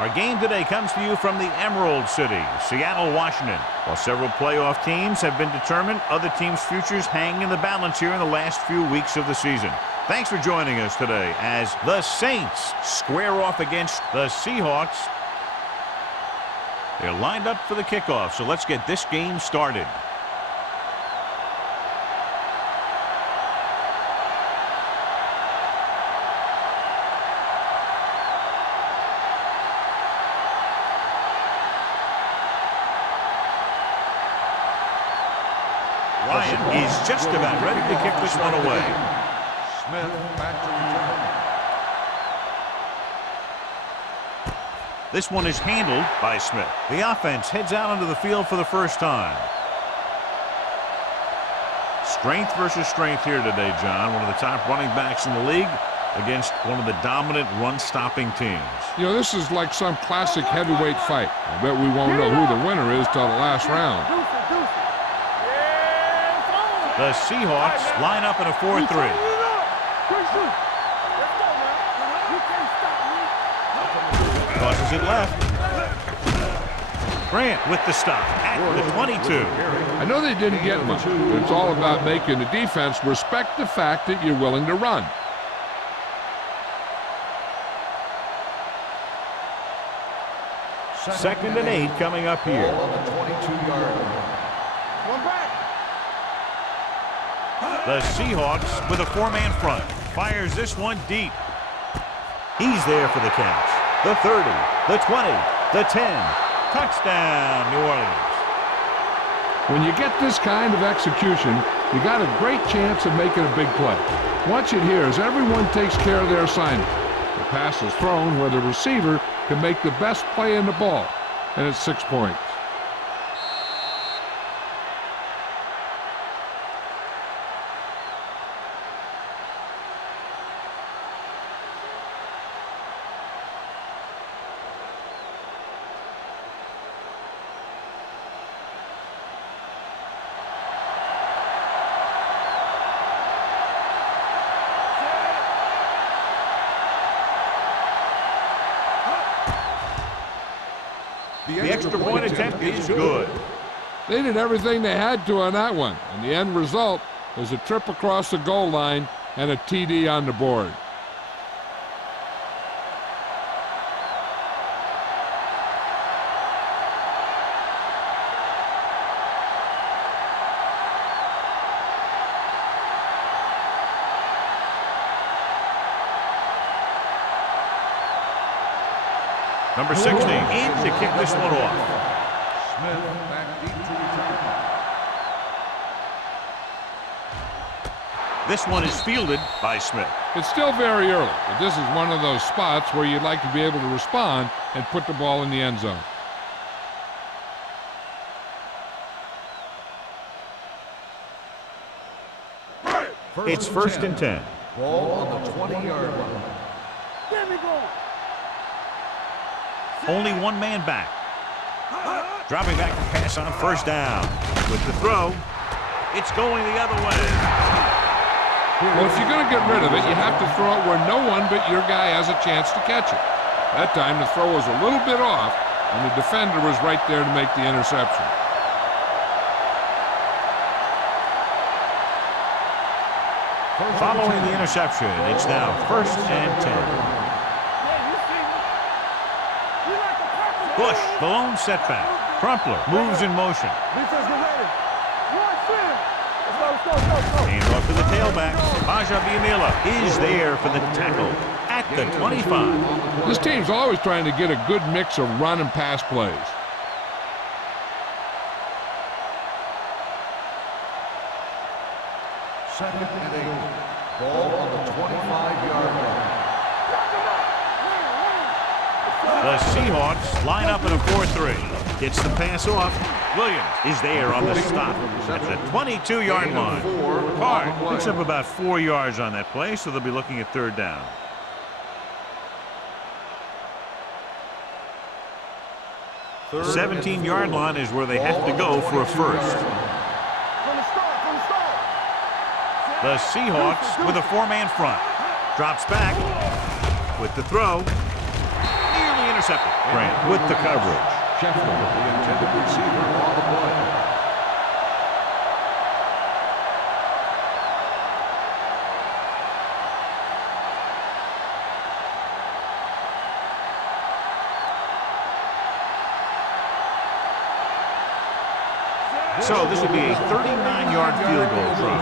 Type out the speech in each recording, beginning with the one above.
Our game today comes to you from the Emerald City, Seattle, Washington. While several playoff teams have been determined, other teams' futures hang in the balance here in the last few weeks of the season. Thanks for joining us today as the Saints square off against the Seahawks. They're lined up for the kickoff, so let's get this game started. Ryan is just about ready to kick this one away. Smith back to return. This one is handled by Smith. The offense heads out onto the field for the first time. Strength versus strength here today, John. One of the top running backs in the league against one of the dominant run-stopping teams. You know, this is like some classic heavyweight fight. I bet we won't know who the winner is till the last round. The Seahawks line up in a 4-3. Crosses it left. Grant with the stop at the 22. I know they didn't get much, but it's all about making the defense respect the fact that you're willing to run. Second and 8 coming up here. Ball on the 22-yard line. The Seahawks with a four-man front. Fires this one deep. He's there for the catch. The 30, the 20, the 10. Touchdown, New Orleans. When you get this kind of execution, you got a great chance of making a big play. Watch it here as everyone takes care of their assignment. The pass is thrown where the receiver can make the best play in the ball, and it's 6 points. The extra point attempt is good. They did everything they had to on that one, and the end result is a trip across the goal line and a TD on the board. Number 60 in to kick this one off. Smith back deep to return. This one is fielded by Smith. It's still very early, but this is one of those spots where you'd like to be able to respond and put the ball in the end zone. It's first and 10. Ball on the 20-yard line. Only one man back. Dropping back to pass on first down. With the throw, it's going the other way. Well, if you're going to get rid of it, you have to throw it where no one but your guy has a chance to catch it. That time the throw was a little bit off, and the defender was right there to make the interception. Following the interception, it's now first and 10. Bush, the lone setback. Crumpler moves in motion. Hand off to the tailback. Bajabiamila is there for the tackle at the 25. This team's always trying to get a good mix of run and pass plays. Second and 8. Ball on the 25-yard line. The Seahawks line up in a 4-3. Gets the pass off. Williams is there on the stop at the 22-yard line. Card picks up about 4 yards on that play, so they'll be looking at third down. The 17-yard line is where they have to go for a first. The Seahawks with a four-man front. Drops back with the throw. Nearly intercepted. Grant with the coverage. Sheffield, the intended receiver on the play. So this would be a 39-yard field goal try.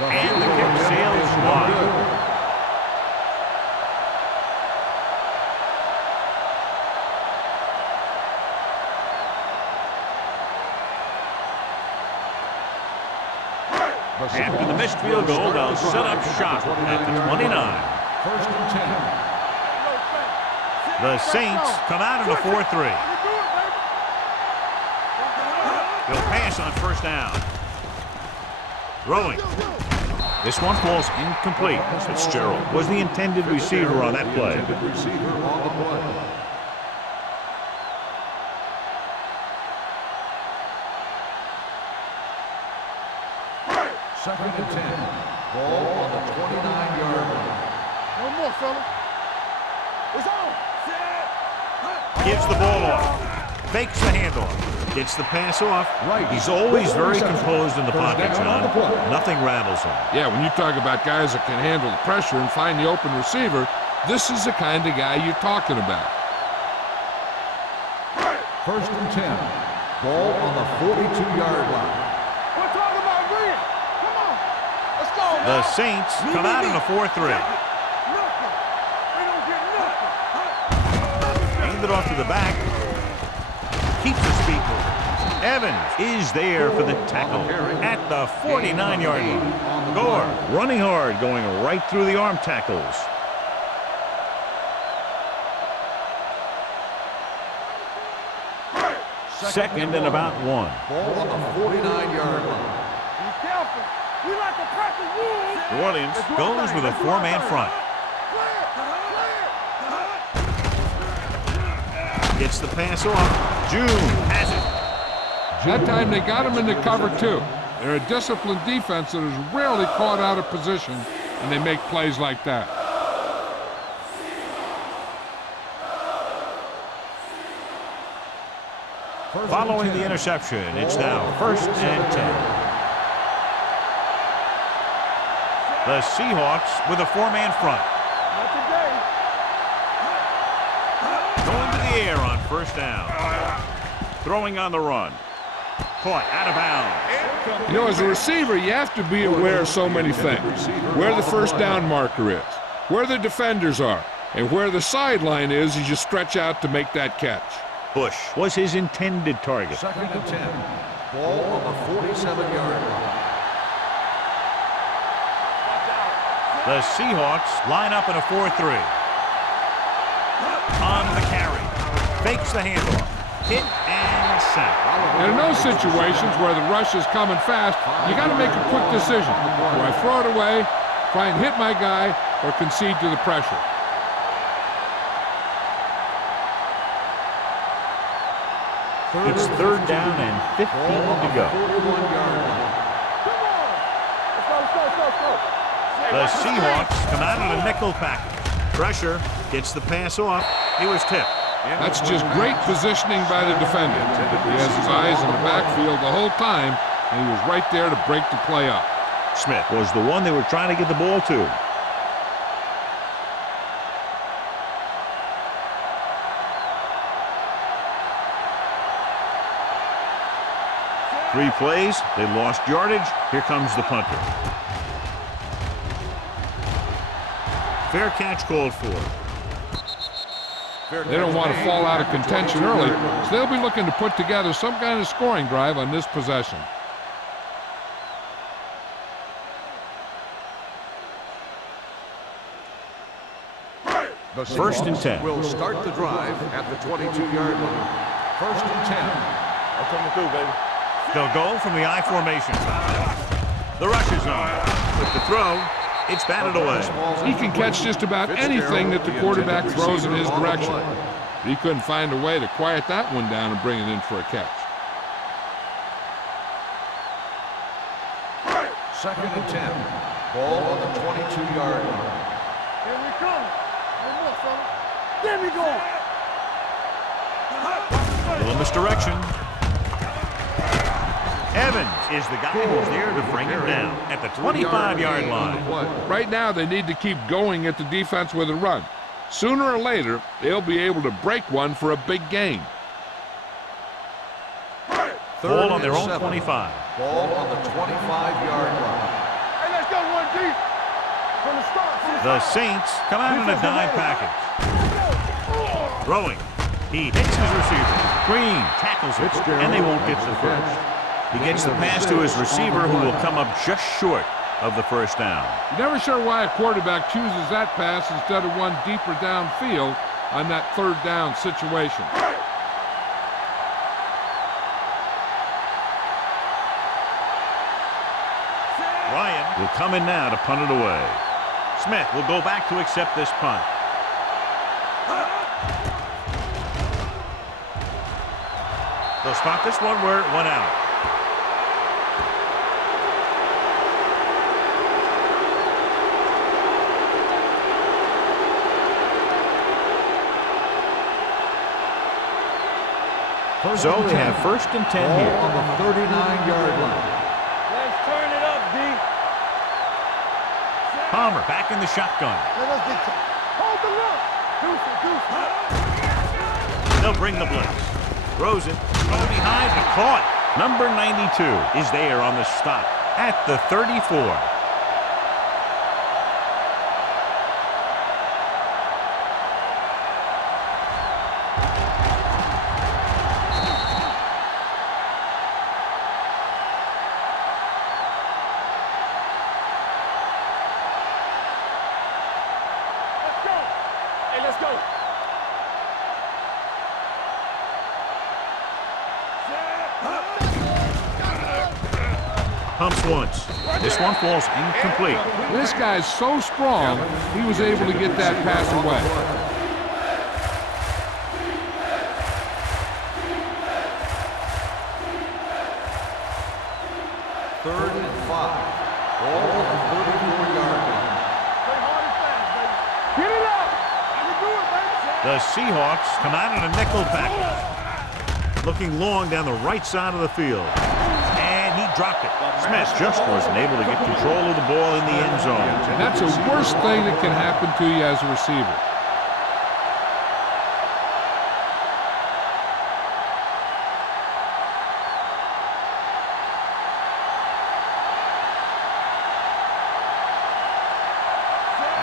And the kick sails wide. After the missed field goal, they'll set up shop at the 29. First and 10. The Saints come out in a 4-3. They'll pass on first down. Throwing. This one falls incomplete. Fitzgerald was the intended receiver on that play. Second and 10. Ball on the 29-yard line. One more, fella. It's on. Gives the ball off. Fakes the handoff. Gets the pass off. He's always very composed in the pocket, John. Nothing rattles him. Yeah, when you talk about guys that can handle the pressure and find the open receiver, this is the kind of guy you're talking about. First and 10. Ball on the 42-yard line. We're talking about green. Come on. Let's go. The Saints come out in a 4-3. Hand it off to the back. Keeps his feet moving. Evans is there for the tackle at the 49-yard line. Gore running hard, going right through the arm tackles. Second and about 1. Ball on the 49-yard line. Be careful. We like to practice rules. New Orleans goes with a 4-man front. Gets the pass off. June has it. That time they got him into cover two. They're a disciplined defense that is rarely caught out of position, and they make plays like that. Following the interception, it's now first and 10. The Seahawks with a 4-man front. Not today. Going to the air on first down. Throwing on the run. Caught out of bounds. You know, as a receiver, you have to be aware of so many things. Where the first down marker is, where the defenders are, and where the sideline is as you stretch out to make that catch. Bush was his intended target. Second and 10. Ball on the 47-yard line. The Seahawks line up in a 4-3. On the carry. Fakes the handoff. Hit and sack. And in those situations where the rush is coming fast, you got to make a quick decision. Do I throw it away, try and hit my guy, or concede to the pressure? It's third down and 15 to go. The Seahawks come out in a nickel package. Pressure gets the pass off. He was tipped. That's just great positioning by the defender. He has his eyes in the backfield the whole time, and he was right there to break the play up. Smith was the one they were trying to get the ball to. Three plays, they lost yardage. Here comes the punter. Fair catch called for. They don't want to fall out of contention early, so they'll be looking to put together some kind of scoring drive on this possession. The First and 10. Will start the drive at the 22-yard line. First and 10. I'm coming through, baby. They'll go from the I formation. The rush is on. With the throw, it's batted away. He can catch just about anything that the quarterback throws in his direction. But he couldn't find a way to quiet that one down and bring it in for a catch. Second and 10. Ball on the 22-yard line. Go. One more, fella. There we go. Little misdirection. Evans is the guy who's there to bring him down at the 25-yard line. Right now, they need to keep going at the defense with a run. Sooner or later, they'll be able to break one for a big gain. Ball on their own 25. Ball on the 25-yard line. Hey, let's go, 1D. From the start. The Saints come out in a dime package. Throwing. He hits his receiver. Green tackles it, and they won't get the first. He gets the pass to his receiver, who will come up just short of the first down. You're never sure why a quarterback chooses that pass instead of one deeper downfield on that third down situation. Ryan will come in now to punt it away. Smith will go back to accept this punt. They'll spot this one where it went out. So they have 1st and 10 here. On the 39-yard line. Let's turn it up, D. Palmer back in the shotgun. Let us dictate. Hold the look. Deuce. They'll bring the blitz. Throws it. Throw behind. He caught. Number 92 is there on the stop at the 34. Let's go. Pumps once. This one falls incomplete. This guy's so strong, he was able to get that pass away. Third and 5. Ball on the 34-yard line. Play hard and fast, baby. Get it out. I can do it, baby. The Seahawks come out in a nickel package. Looking long down the right side of the field. And he dropped it. Smith just wasn't able to get control of the ball in the end zone. And that's the worst thing that can happen to you as a receiver.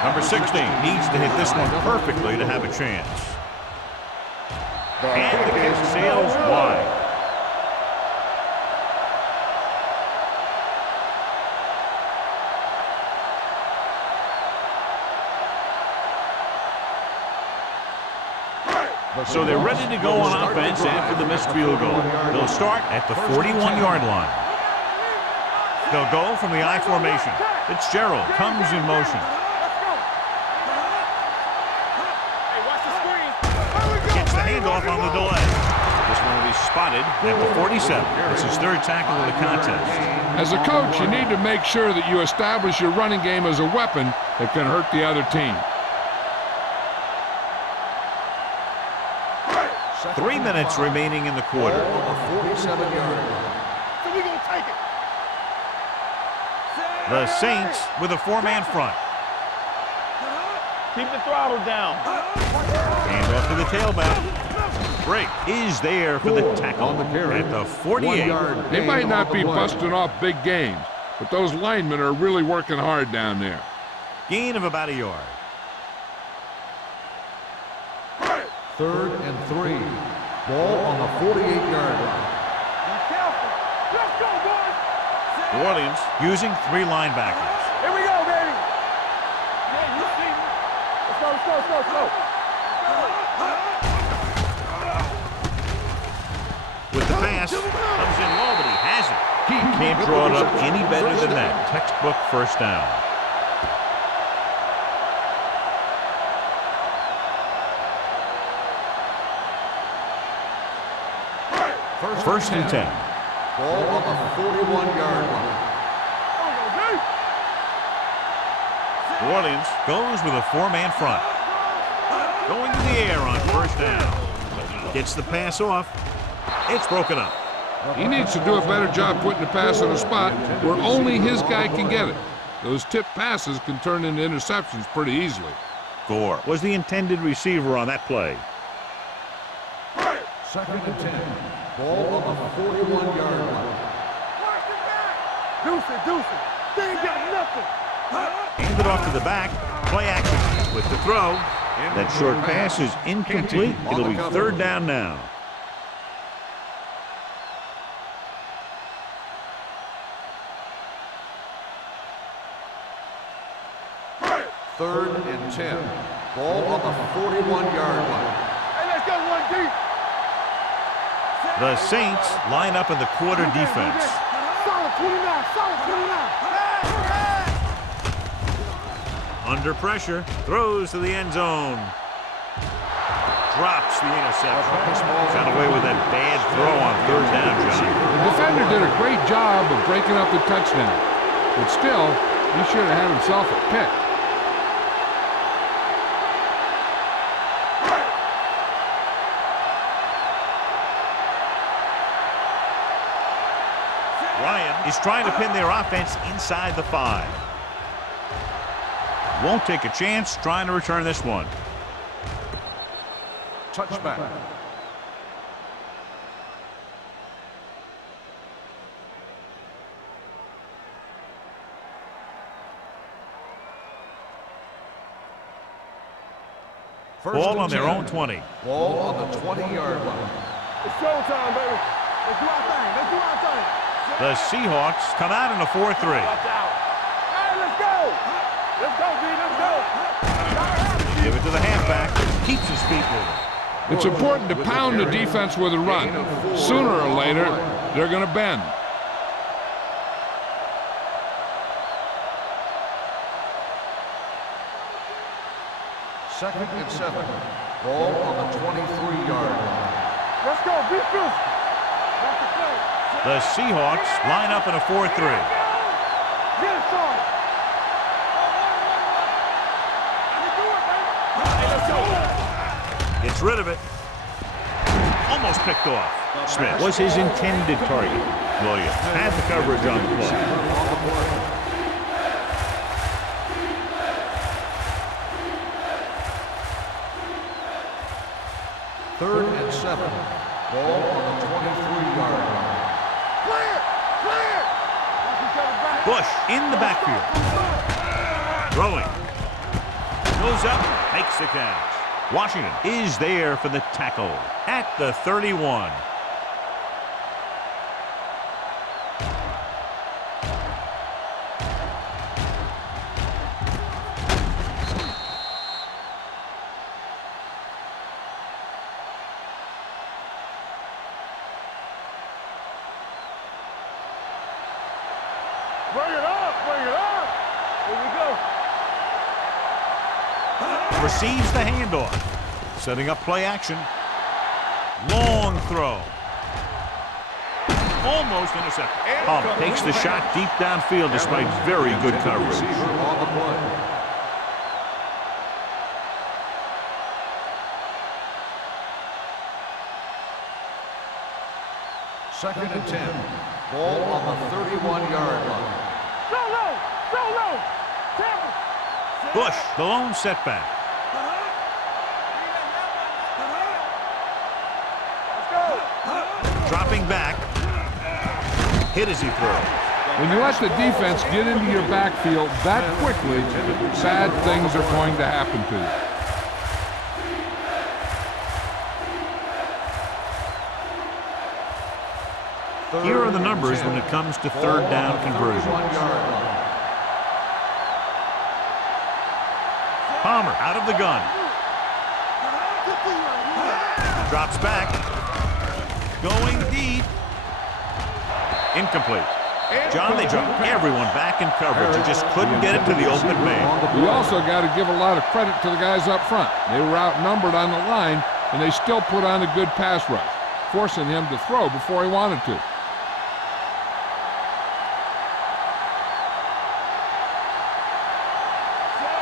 Number 16 needs to hit this one perfectly to have a chance. And the kick sails wide. So they're ready to go on offense after the missed field goal. They'll start at the 41-yard line. They'll go from the I formation. Fitzgerald comes in motion. Gets the handoff on the delay. This one will be spotted at the 47. It's his 3rd tackle of the contest. As a coach, you need to make sure that you establish your running game as a weapon that can hurt the other team. 3 minutes remaining in the quarter. Ball on the 47-yard line. So we gonna take it. The Saints with a 4-man front. Keep the throttle down. Hand off to the tailback. Break is there for the tackle at the 48. They might not be busting off big games, but those linemen are really working hard down there. Gain of about a yard. 3rd and 3. Ball on the 48-yard line. Be careful. Let's go, boys. New Orleans using 3 linebackers. Here we go, baby. Yeah, you see me. Let's go, let's go, let's go, let's go. With the pass, comes in low, but he has it. He can't draw it up any better than that. Textbook first down. First and 10. Ball on the 41-yard line. New Orleans goes with a four-man front. Going to the air on first down. Gets the pass off. It's broken up. He needs to do a better job putting the pass in a spot where only his guy can get it. Those tipped passes can turn into interceptions pretty easily. Gore was the intended receiver on that play. 2nd and 10. Ball on the 41-yard line. Deuce it. They ain't got nothing. Hand it off to the back. Play action with the throw. That short pass is incomplete. It'll be third down now. Third and 10. Ball on the 41-yard line. Hey, let's go one deep. The Saints line up in the quarter defense. Solid 29, solid 29. Under pressure, throws to the end zone. Drops the interception. Got away with that bad throw on third down, John. The defender did a great job of breaking up the touchdown. But still, he should have had himself a pick. Ryan is trying to pin their offense inside the 5. Won't take a chance trying to return this one. Touchback. Ball on their own 20. Ball on the 20-yard line. It's showtime, baby. Let's do our thing. Let's do our thing. The Seahawks come out in a 4-3. Watch out. Hey, let's go. Let's go, D. Let's go. Give it to the halfback. Keeps his feet moving. It's important to pound the defense with a run. Sooner or later, they're going to bend. Second and 7. Ball on the 23-yard line. Let's go. Be good. That's the play. The Seahawks line up in a 4-3. Get it, Sean. Hey, let's go. Gets rid of it. Almost picked off. Smith was his intended target. Williams had the coverage on the play. Third and 7. Ball on the 23-yard line. Clear. Bush in the backfield. Throwing. Goes up, makes the catch. Washington is there for the tackle at the 31. Bring it up. Here we go. Receives the handoff. Setting up play action. Long throw. Almost intercepted. Palmer takes the shot deep downfield despite very good coverage. On the play. Second and 10. Ball on the 31-yard line. Solo. Tampa. Bush, the lone setback. Let's go. Dropping back. Hit as he throws. When you let the defense get into your backfield that quickly, bad things are going to happen to you. Here are the numbers when it comes to third down conversions. Palmer out of the gun. Drops back. Going deep. Incomplete. John, they dropped everyone back in coverage. You just couldn't get it to the open man. We also got to give a lot of credit to the guys up front. They were outnumbered on the line, and they still put on a good pass rush, forcing him to throw before he wanted to.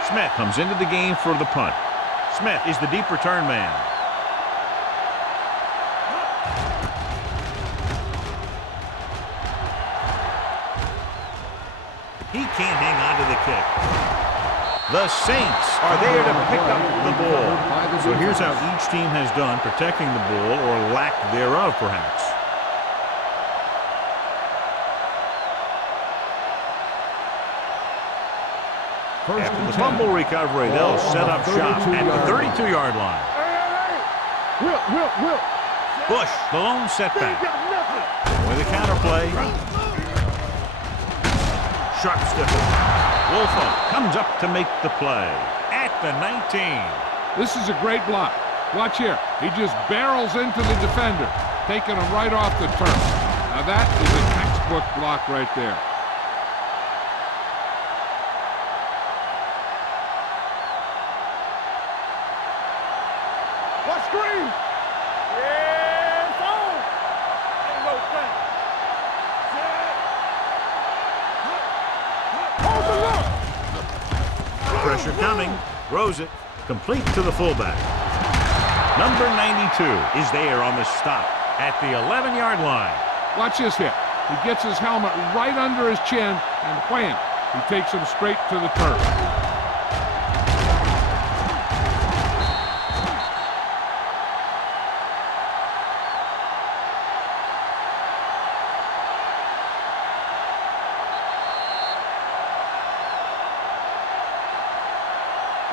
Smith comes into the game for the punt. Smith is the deep return man. He can't hang on to the kick. The Saints are there to pick up the ball. So here's how each team has done protecting the ball, or lack thereof, perhaps. After the fumble recovery, they'll set up shop at the 32-yard line. Will. Bush, the lone setback. With a counterplay. Sharp stiffle. Wolfo comes up to make the play at the 19. This is a great block. Watch here. He just barrels into the defender, taking him right off the turf. Now that is a textbook block right there. What screen? Yeah, it's on. Ain't no thing. Hold the look. Pressure coming. Throws it. Complete to the fullback. Number 92 is there on the stop at the 11-yard line. Watch this hit. He gets his helmet right under his chin, and wham! He takes him straight to the turf.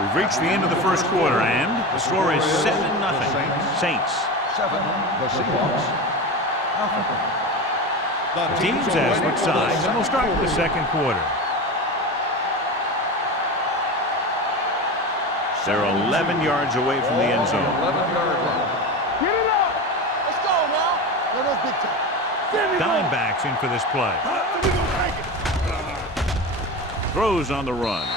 We've reached the end of the first quarter, and the score is 7-0. Saints. 7, the Seahawks. The teams have switched sides, and we'll start with the second quarter. They're 11 yards away from the end zone. 11-yard line. Get it up. Let's go now. Let us big time. Dimebacks in for this play. Throws on the run.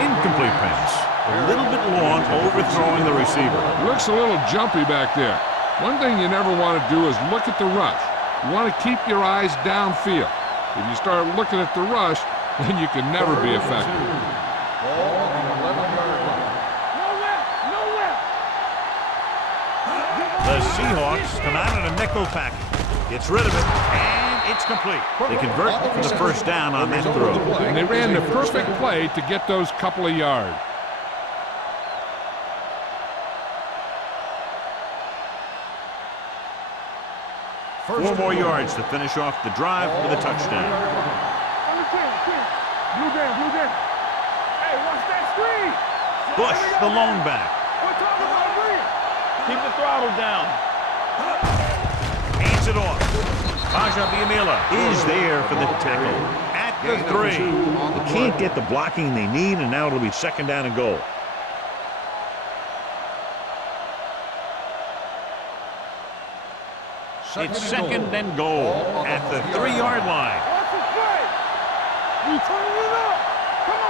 Incomplete pass. A little bit long, overthrowing the receiver. Looks a little jumpy back there. One thing you never want to do is look at the rush. You want to keep your eyes downfield. If you start looking at the rush, then you can never be effective. Ball on the 11-yard line. The Seahawks come out in a nickel package. Gets rid of it, and it's complete. They convert for the first down on that throw. And they ran the perfect play to get those couple of yards. Four more yards to finish off the drive with a touchdown. Blue game. Hey, watch that screen. Bush, the lone back. We're talking about green. Keep the throttle down. Hands it off. Biamila is there for the tackle at the 3. They can't get the blocking they need, and now it'll be second down and goal. It's second and goal at the 3-yard line. Watch the play. You turning it up. Come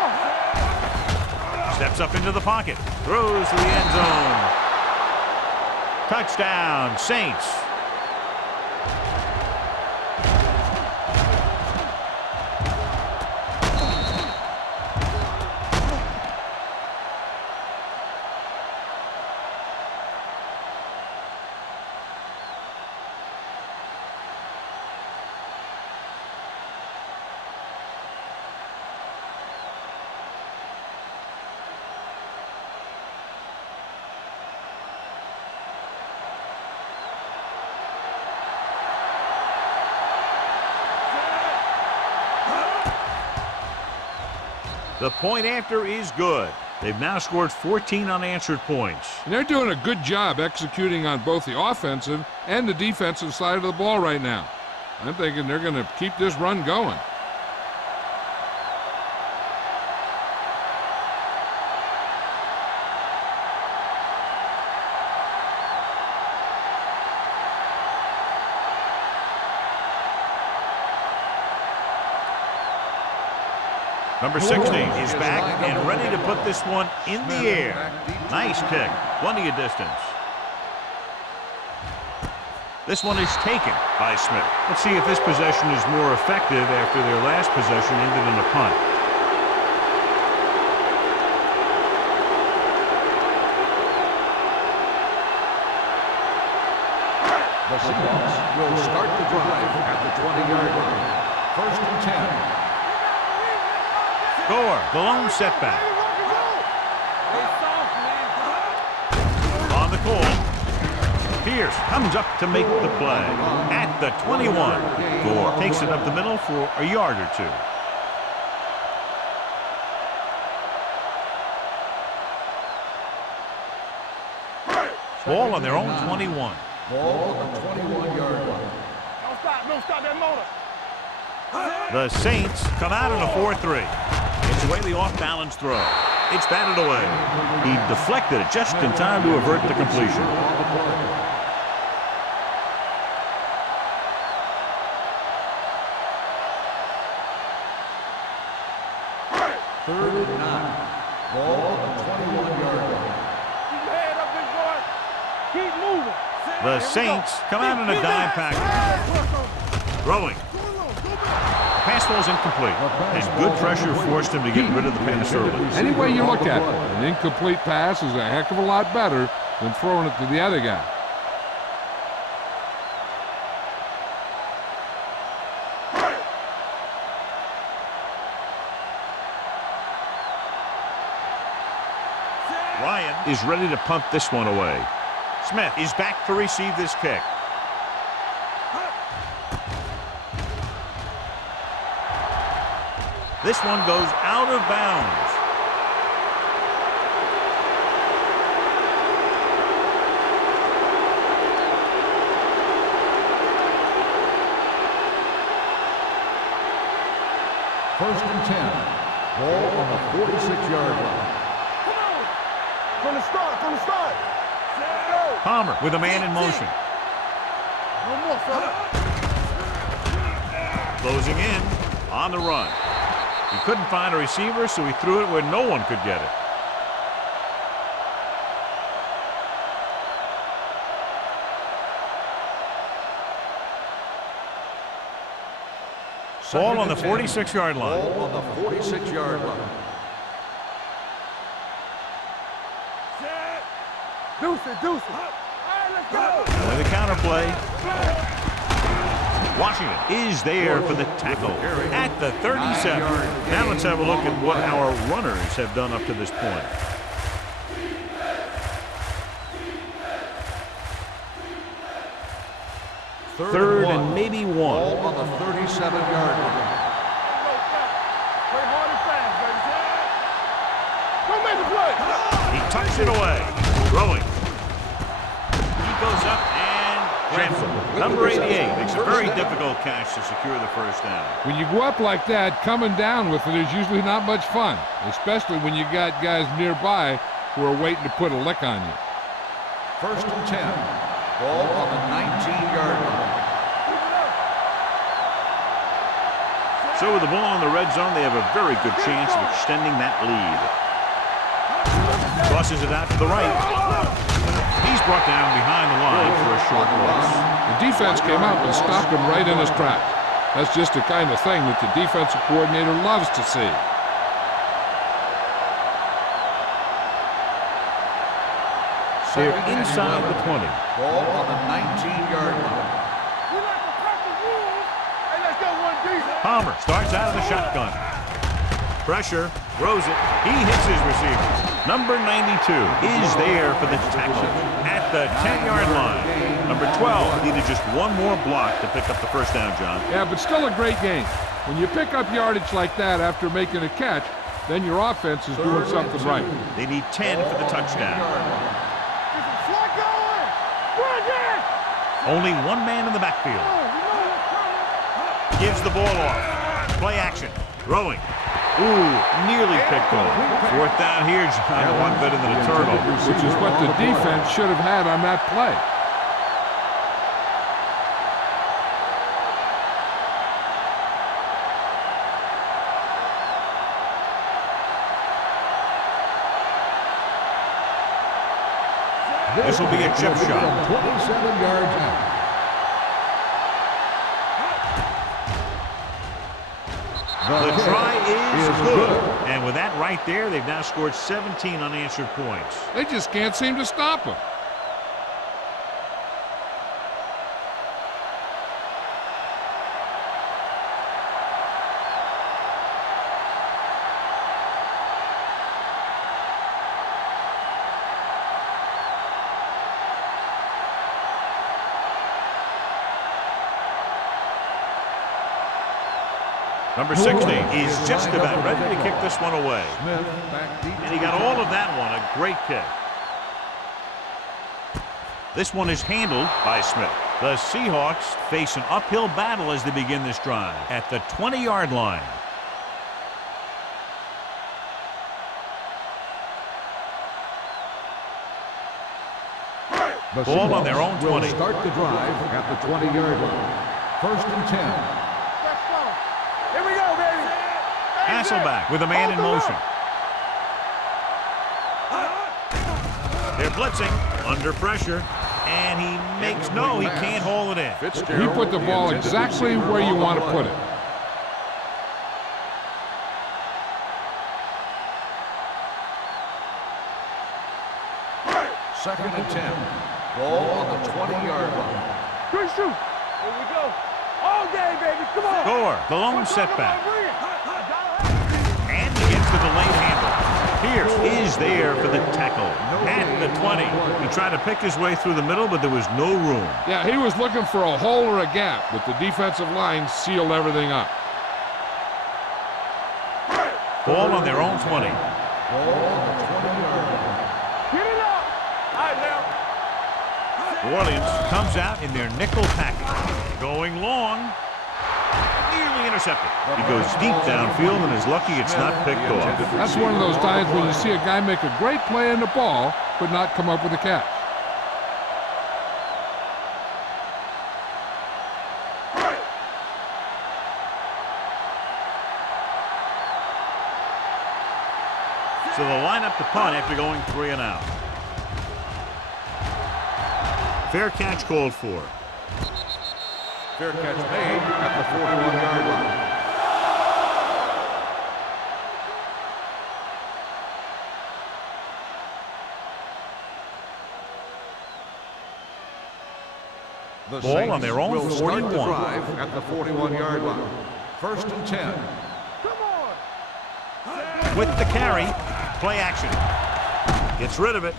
on. Steps up into the pocket. Throws to the end zone. Touchdown, Saints. The point after is good. They've now scored 14 unanswered points. And they're doing a good job executing on both the offensive and the defensive side of the ball right now. I'm thinking they're going to keep this run going. Number 60 is back and ready to put this one in the air. Nice kick. Plenty of distance. This one is taken by Smith. Let's see if this possession is more effective after their last possession ended in a punt. The Seahawks will start the drive at the 20-yard line. 1st and 10. Gore, the lone setback. On the call. Pierce comes up to make the play. At the 21. Gore takes it up the middle for a yard or two. Ball on their own 21. Ball on the 21-yard line. Don't stop that motor. The Saints come out in a 4-3. It's away the off-balance throw. It's batted away. He deflected it just in time to avert the completion. Third and 9. Ball on the 21-yard line. Keep your head up, big boy. Keep moving. The Saints come out in a dime package. Throwing. Pass ball's incomplete. And good pressure forced him to get rid of the pass early. Any way you look at it, an incomplete pass is a heck of a lot better than throwing it to the other guy. Ryan is ready to punt this one away. Smith is back to receive this kick. This one goes out of bounds. First and 10. Ball on the 46-yard line. From the start, from the start. Go. Palmer with a man in motion. No more, fella. Closing in on the run. He couldn't find a receiver, so he threw it where no one could get it. Ball on the 46-yard line. Ball on the 46-yard line. Deuce it, deuce it. All right, let's go. With a counter play. Washington is there for the tackle at the 37. Now let's have a look at what our runners have done up to this point. Third and maybe one. Ball on the 37-yard line. Play hard and fast, baby. Don't make the play. He tucks it away. Throwing. He goes up and grabs him. Number 88 makes a very difficult catch to secure the first down. When you go up like that, coming down with it is usually not much fun, especially when you got guys nearby who are waiting to put a lick on you. First and 10. Ball on the 19-yard line. So with the ball in the red zone, they have a very good chance of extending that lead. Crosses it out to the right. He's brought down behind the line for a short loss. The defense came out and stopped him right in his tracks. That's just the kind of thing that the defensive coordinator loves to see. They're inside the 20. Ball on the 19-yard line. We like to cut the rules. Hey, let's go one deep. Palmer starts out of the shotgun. Pressure, throws it. He hits his receiver. Number 92 is there for the tackle at the 10-yard line. Number 12 needed just one more block to pick up the first down, John. Yeah, but still a great game. When you pick up yardage like that after making a catch, then your offense is doing something right. They need 10 for the touchdown. Only one man in the backfield. Gives the ball off. Play action. Throwing. Ooh, nearly picked off. Fourth down here, John. A lot better than a turnover. Which is what the defense should have had on that play. This will be a chip shot. 27 yards out. The try is good. And with that right there, they've now scored 17 unanswered points. They just can't seem to stop him. Number 60 is just about ready to kick this one away. Smith back deep. And he got all of that one. A great kick. This one is handled by Smith. The Seahawks face an uphill battle as they begin this drive at the 20-yard line. The Ball on their own Seahawks will 20. start the drive at the 20-yard line. 1st and 10. Let's go. Here we go, baby. Hasselback with a man in motion. They're blitzing under pressure, and he makes no, he can't haul it in. He put the ball exactly where you want to put it. Second and 10. Ball on the 20-yard line. Good shoot. Here we go. All day, baby. Come on. Score, the lone Let's go, setback. come on, bring it. And he gets the delayed handle. Pierce is there for the tackle at the 20. He tried to pick his way through the middle, but there was no room. Yeah, he was looking for a hole or a gap, but the defensive line sealed everything up. Ball on their own 20. Ball on the 20-yard line. Get it up. All right, now. New Orleans comes out in their nickel package. Going long. Nearly intercepted. He goes deep downfield and is lucky it's not picked off. That's one of those times when you see a guy make a great play in the ball, but not come up with a catch. So they'll line up the punt after going 3 and out. Fair catch called for. Fair catch made at the 41-yard line. The Ball on their own will start the 41. drive at the 41-yard line. 1st and 10. Come on. With the carry, play action. Gets rid of it.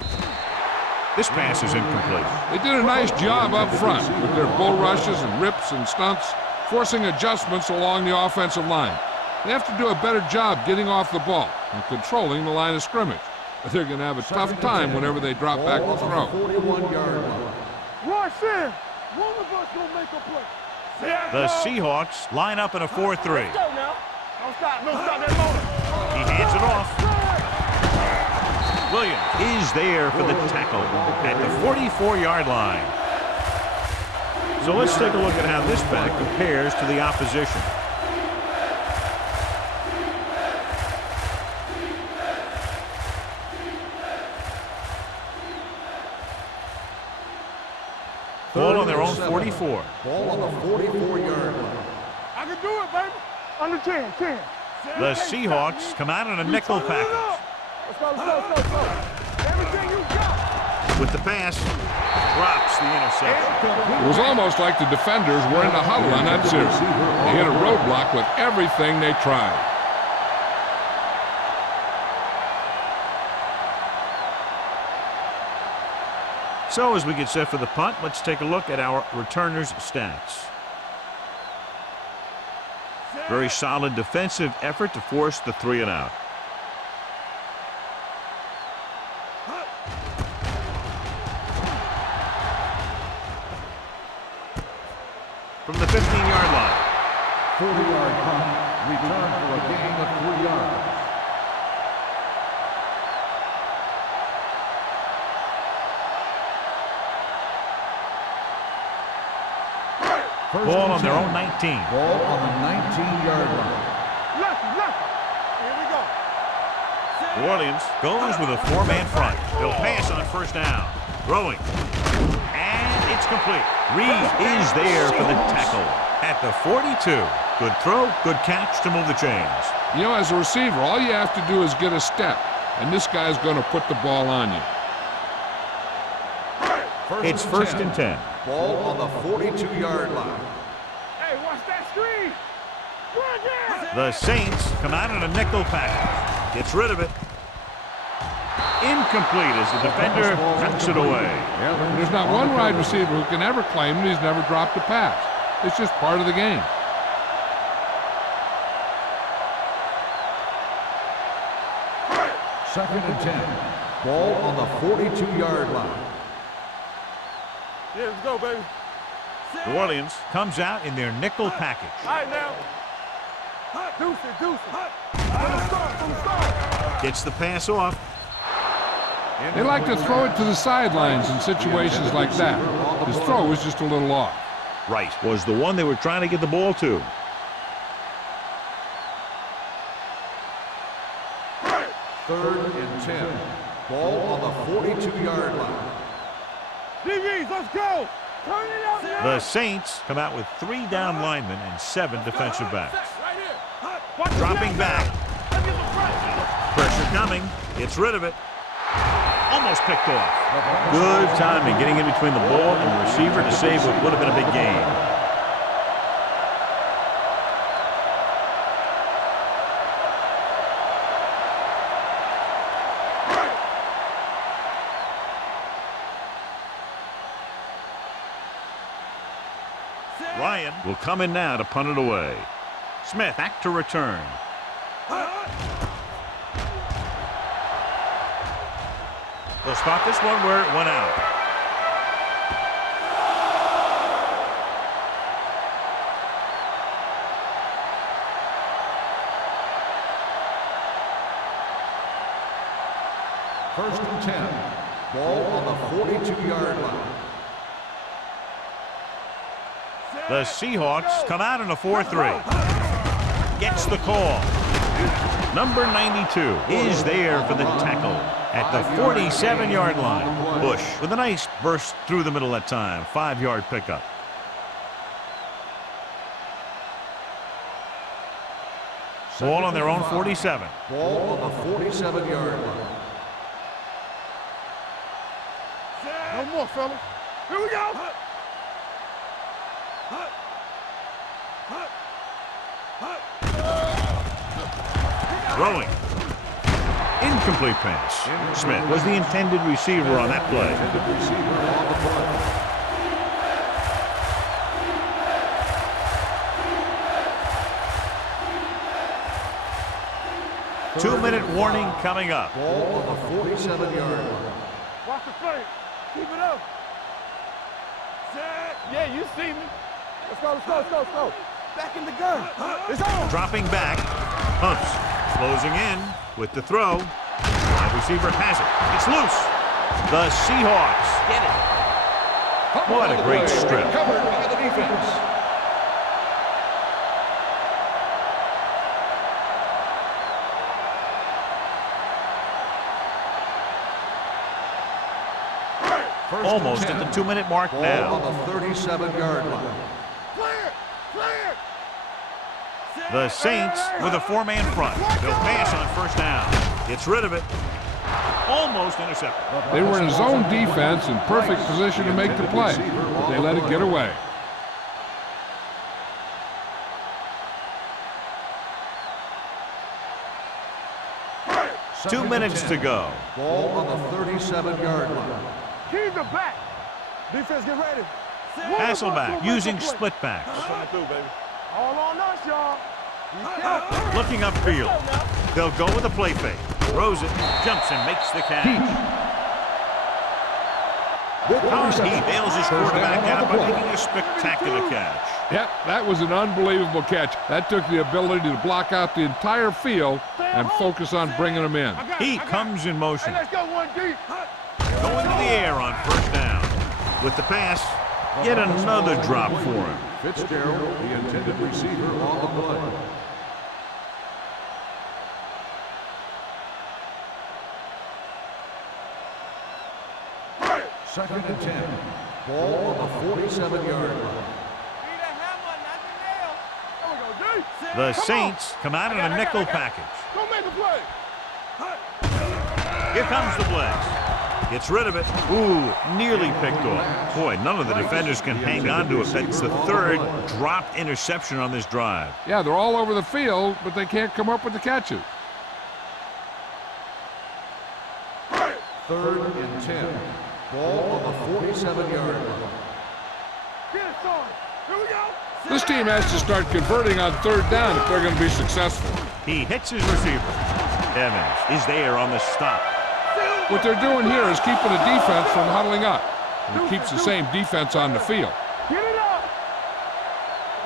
This pass is incomplete. They did a nice job up front with their bull rushes and rips and stunts, forcing adjustments along the offensive line. They have to do a better job getting off the ball and controlling the line of scrimmage. But they're going to have a tough time whenever they drop back to throw. 41-yard line. Rush in. One of us gonna make a play. The Seahawks line up in a 4-3. Let's go now. Don't stop that motor. He hands it off. Williams is there for the tackle at the 44-yard line. So let's take a look at how this back compares to the opposition. Ball on their own 44. Ball on the 44-yard line. I can do it, baby. Under 10. The Seahawks come out in a nickel package. Let's go. Everything you got. With the pass, drops the interception. It was almost like the defenders were in the huddle on that series. They hit a roadblock with everything they tried. So as we get set for the punt, let's take a look at our returners' stats. Very solid defensive effort to force the 3 and out. From the 15-yard line. 40-yard punt. Return for a gain of 3 yards. Ball on their own 19. Ball on the 19-yard line. Left. Here we go. New Orleans goes with a 4-man front. They'll pass on 1st down. Throwing. And it's complete. Reed is there for the tackle at the 42. Good throw, good catch to move the chains. You know, as a receiver, all you have to do is get a step, and this guy's going to put the ball on you. It's 1st and 10. Ball on the 42-yard line. Hey, watch that screen. Run down. The Saints come out in a nickel package. Gets rid of it. Incomplete as the defender knocks it away. There's not one wide receiver who can ever claim that he's never dropped a pass. It's just part of the game. Second and 10. Ball on the 42-yard line. Yeah, let's go, baby. New Orleans comes out in their nickel package. All right, now. Deuce it. From the start. Gets the pass off. They like to throw it to the sidelines in situations like that. His throw was just a little off. Right was the one they were trying to get the ball to. Third and 10. Ball on the 42-yard line. DBs, let's go. Turn it up now. The Saints come out with 3 down linemen and 7 defensive backs. Right here. Watch the Dropping leg, back. Let's get the front. Pressure coming. Gets rid of it. Almost picked off. Good timing getting in between the ball and the receiver to save what would have been a big gain. Ryan will come in now to punt it away. Smith back to return. They'll spot this one where it went out. First and 10. Ball on the 42-yard line. The Seahawks come out in a 4-3. Gets the call. Number 92 is there for the tackle at the 47-yard line. Bush with a nice burst through the middle that time. 5-yard pickup. Ball on their own 47. Ball on the 47-yard line. No more, fellas. Here we go. Throwing. Incomplete pass. Smith was the intended receiver on that play. 2-minute warning coming up. Ball on the 47-yard line. Watch the play. Keep it up. Yeah, you see me. Let's go. Back in the gun. It's on. Dropping back. Hunts. Closing in with the throw. Wide receiver has it. It's loose. The Seahawks get it. What a great strip. Covered by the defense. Almost at the 2-minute mark Ball now. on the 37-yard line. Clear. The Saints with a 4-man front. They'll pass on first down. Gets rid of it. Almost intercepted. They were in zone defense in perfect position to make the play, but they let it get away. Two minutes to go. Ball on the 37-yard line. Keep the back. Defense, get ready. Hasselback using split backs. Coming through, baby. All on us, y'all. Be careful. Looking upfield. They'll go with a play fake. Throws it. Jumps and makes the catch. He bails his quarterback out by making a spectacular catch. Yep, that was an unbelievable catch. That took the ability to block out the entire field and focus on bringing them in. He comes in motion. Hey, let's go one deep. Going to the air on first down. With the pass, yet another drop for him. Fitzgerald, the intended receiver on the play. Second and 10. Ball on the 47-yard line. The Saints come out in a nickel package. Don't make a play. Here comes the blitz. Gets rid of it. Ooh, nearly picked off. Boy, none of the defenders can hang on to it. That's the third dropped interception on this drive. Yeah, they're all over the field, but they can't come up with the catches. Third and 10. Ball on the 47-yard line. Get it started. Here we go. This team has to start converting on third down if they're going to be successful. He hits his receiver. Evans is there on the stop. What they're doing here is keeping the defense from huddling up. And it keeps the same defense on the field. Get it up.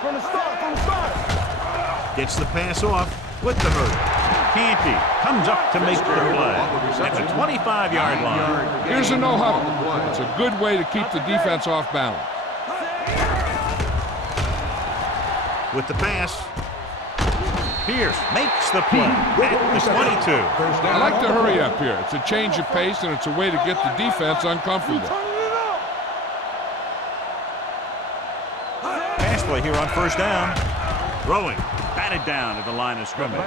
From the start, from the start. Gets the pass off with the hurdle. Canty comes up to make the play at the 25-yard line. Here's a no huddle. It's a good way to keep the defense off balance. With the pass, Pierce makes the play at the 22. I like to hurry up here. It's a change of pace, and it's a way to get the defense uncomfortable. Pass play here on first down. Throwing, batted down at the line of scrimmage.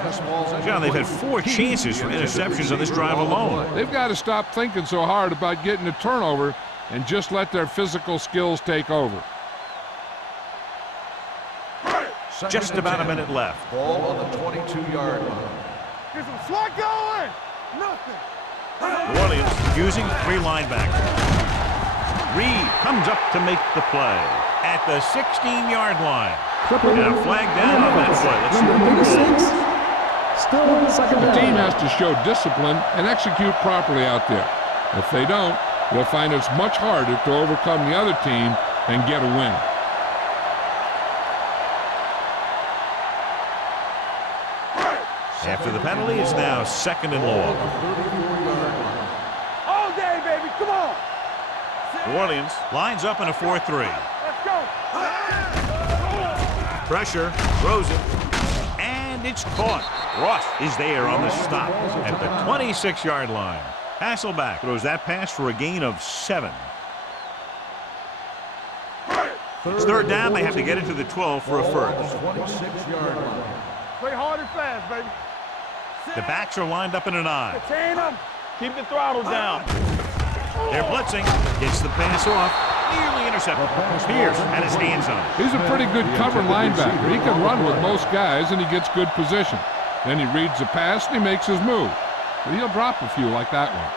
John, they've had 4 chances for interceptions on this drive alone. They've got to stop thinking so hard about getting a turnover and just let their physical skills take over. Just about a minute left. Ball on the 22-yard line. Get some swat going. Nothing. New Orleans using 3 linebackers. Reed comes up to make the play at the 16-yard line. And a flag down on that play. Let's see what it is. The team has to show discipline and execute properly out there. If they don't, they'll find it's much harder to overcome the other team and get a win. After the penalty, it's now 2nd and long. All day, baby. Come on. New Orleans lines up in a 4-3. Let's go. Pressure, throws it, and it's caught. Ross is there on the stop at the 26-yard line. Hasselback throws that pass for a gain of 7. It's 3rd down. They have to get it to the 12 for a first. 26-yard line. Play hard and fast, baby. The backs are lined up in an I. Chain them. Keep the throttle down. They're blitzing. Gets the pass off. Nearly intercepted. Pierce had his hands on it. He's a pretty good cover linebacker. He can run with most guys, and he gets good position. Then he reads the pass, and he makes his move. But he'll drop a few like that one.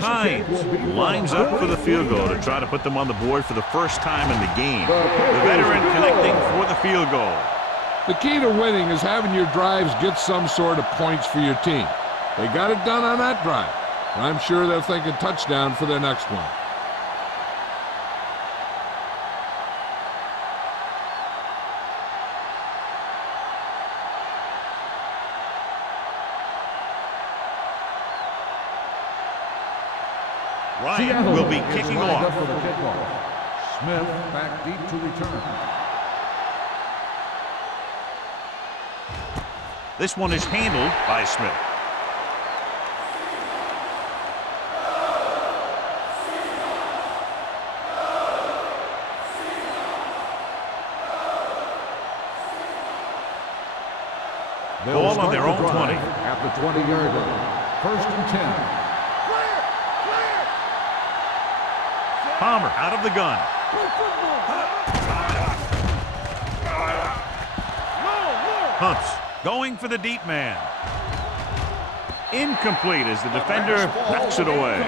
Tynes lines up for the field goal to try to put them on the board for the first time in the game. The veteran connecting for the field goal. The key to winning is having your drives get some sort of points for your team. They got it done on that drive. And I'm sure they're thinking touchdown for their next one. Ryan will be kicking Lined up off. for the kickoff. Smith back deep to return. This one is handled by Smith. Ball on their own 20. At the 20-yard line. 1st and 10. Palmer out of the gun. Hunts going for the deep man. Incomplete as the defender knocks it away.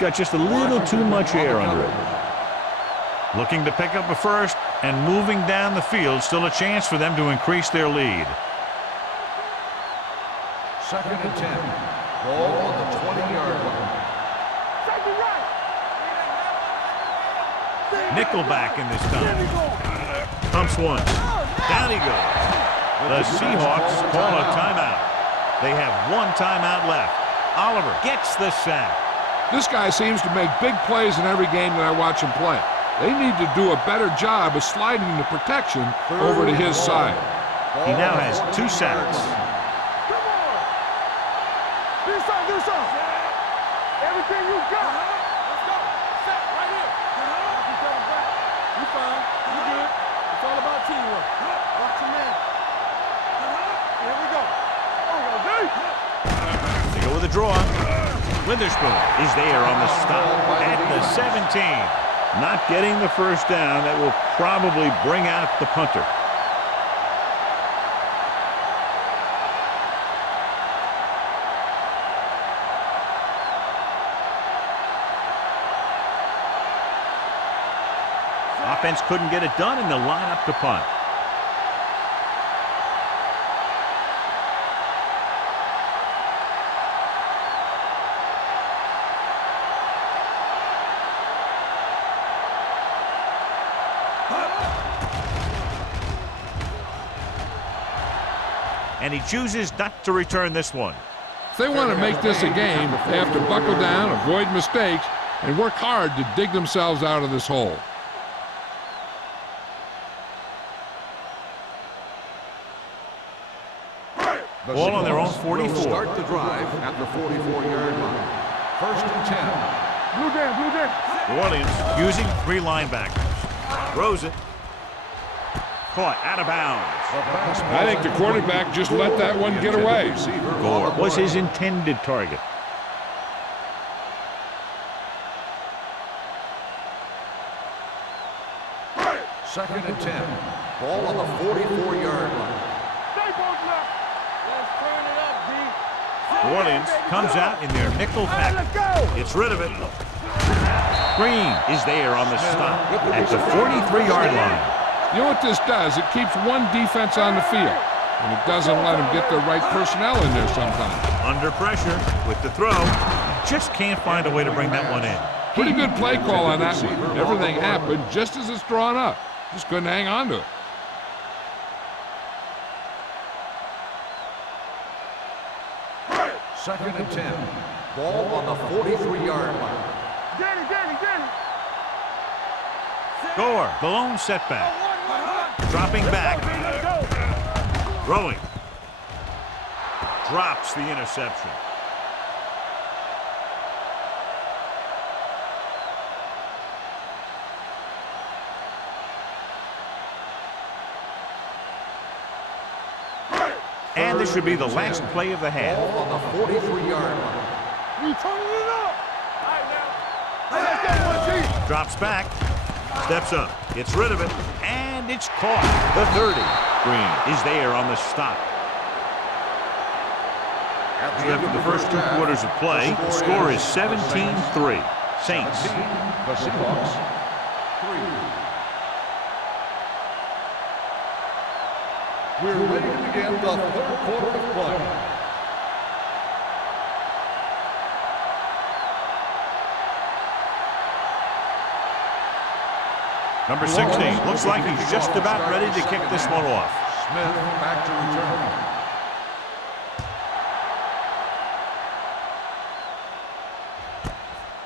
Got just a little too much air under it. Looking to pick up a first and moving down the field. Still a chance for them to increase their lead. 2nd and 10. Ball on the 20-yard line. Nickelback in this time. Pumps one. Down he goes. The Seahawks call a timeout. They have 1 timeout left. Oliver gets the sack. This guy seems to make big plays in every game that I watch him play. They need to do a better job of sliding the protection over to his side. He now has 2 sacks. Do something. Everything you got. Let's go. Set right here. You fine. You good. It's all about teamwork. Watch your man. Here we go. They go with a draw. Witherspoon is there on the stop at the 17. Not getting the first down. That will probably bring out the punter. offense couldn't get it done, and they'll line up to punt. And he chooses not to return this one. If they want to make this a game, they have to buckle down, avoid mistakes, and work hard to dig themselves out of this hole. Ball on their own 44. Start the drive at the 44-yard line. 1st and 10. Blue down, blue down. New Orleans using 3 linebackers. Throws it. Caught out of bounds. I think the quarterback just let that one get away. Gore was his intended target. Second and 10. Ball on the 44-yard line. Stay both left. Let's turn it up, D. New Orleans comes out in their nickel Let's package. go. Gets rid of it. Green is there on the stop at the 43-yard line. You know what this does? It keeps one defense on the field, and it doesn't let them get the right personnel in there sometimes. Under pressure with the throw. Just can't find a way to bring that one in. Pretty good play call on that one. Everything happened just as it's drawn up. Just couldn't hang on to it. Second and 10. Ball on the 43-yard line. Danny. Gore, the lone setback. Dropping back. Throwing. Drops the interception. And this should be the last play of the half. Ball on the 43-yard line. You turning it up. All right, now. Let's get one, G. Drops back. Steps up. Gets rid of it. And it's caught. The 30. Green is there on the stop. So after the first 2 quarters of play, the score is 17-3. Saints. The Seahawks 3. We're ready to begin the 3rd quarter of play. Number 16 looks like he's just about ready to kick this one off. Smith back to return.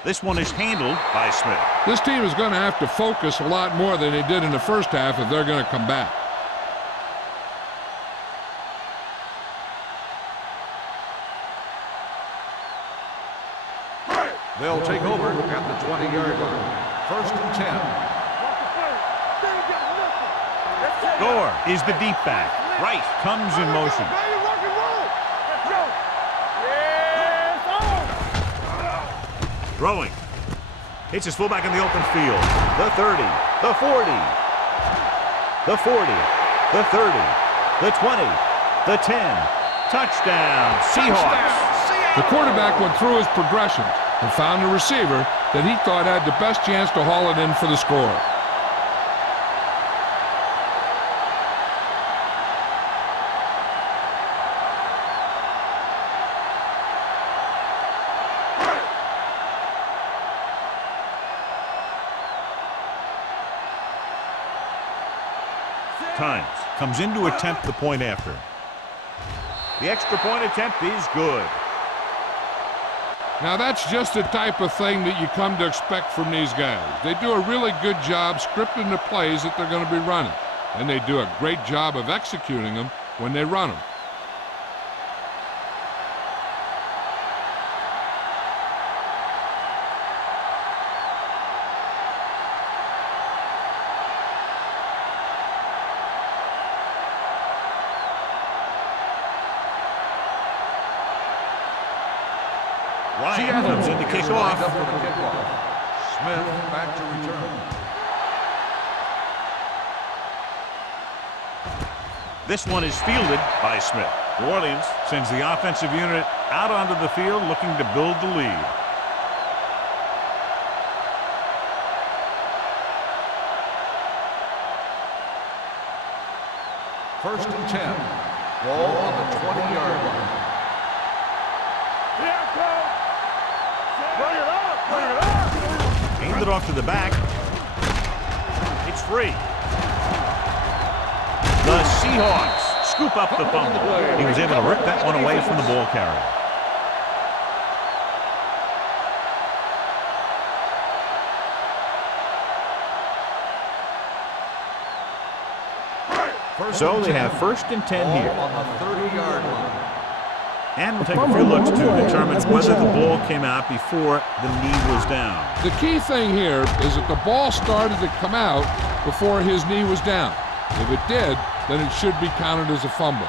This one is handled by Smith. This team is going to have to focus a lot more than they did in the first half if they're going to come back. They'll take over at the 20-yard line. 1st and 10. Gore is the deep back. Right comes in motion. Throwing. Hits his fullback in the open field. The 30, the 40, the 40, the 30, the 20, the 10. Touchdown, Seahawks. The quarterback went through his progressions and found a receiver that he thought had the best chance to haul it in for the score. Times comes in to attempt the point after. The extra point attempt is good. Now that's just the type of thing that you come to expect from these guys. They do a really good job scripting the plays that they're going to be running, and they do a great job of executing them when they run them. Ryan comes in to kick off. Smith back to return. This one is fielded by Smith. New Orleans sends the offensive unit out onto the field looking to build the lead. First and 10. Ball on the 20-yard line. Bring it up! Bring it up! Aimed it off to the back. It's free. The Seahawks scoop up the fumble. He was able to rip that one away from the ball carrier. So they have first and 10 here. On the 30-yard line. And we'll take a few looks to determine whether the ball came out before the knee was down. The key thing here is that the ball started to come out before his knee was down. If it did, then it should be counted as a fumble.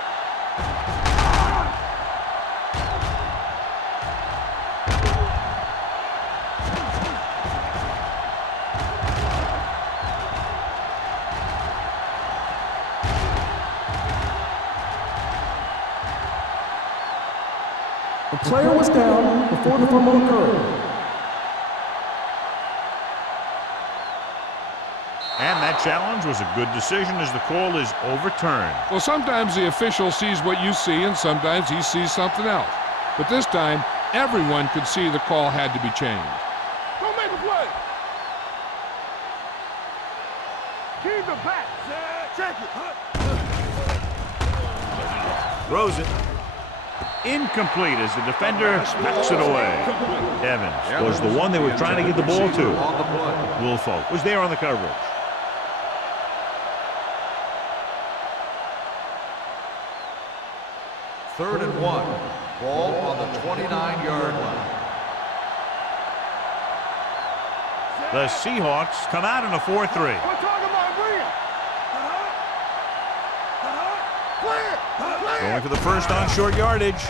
The player was down before the fumble occurred. And that challenge was a good decision as the call is overturned. Well, sometimes the official sees what you see and sometimes he sees something else. But this time, everyone could see the call had to be changed. Don't make a play! Keep the back! Check it! Throws it. Incomplete as the defender backs it away. Evans was the one they were trying to get the ball to. Woolfolk was there on the coverage. Third and 1. Ball on the 29-yard line. The Seahawks come out in a 4-3. We're talking about Bria! Clear! Going for the first on short yardage.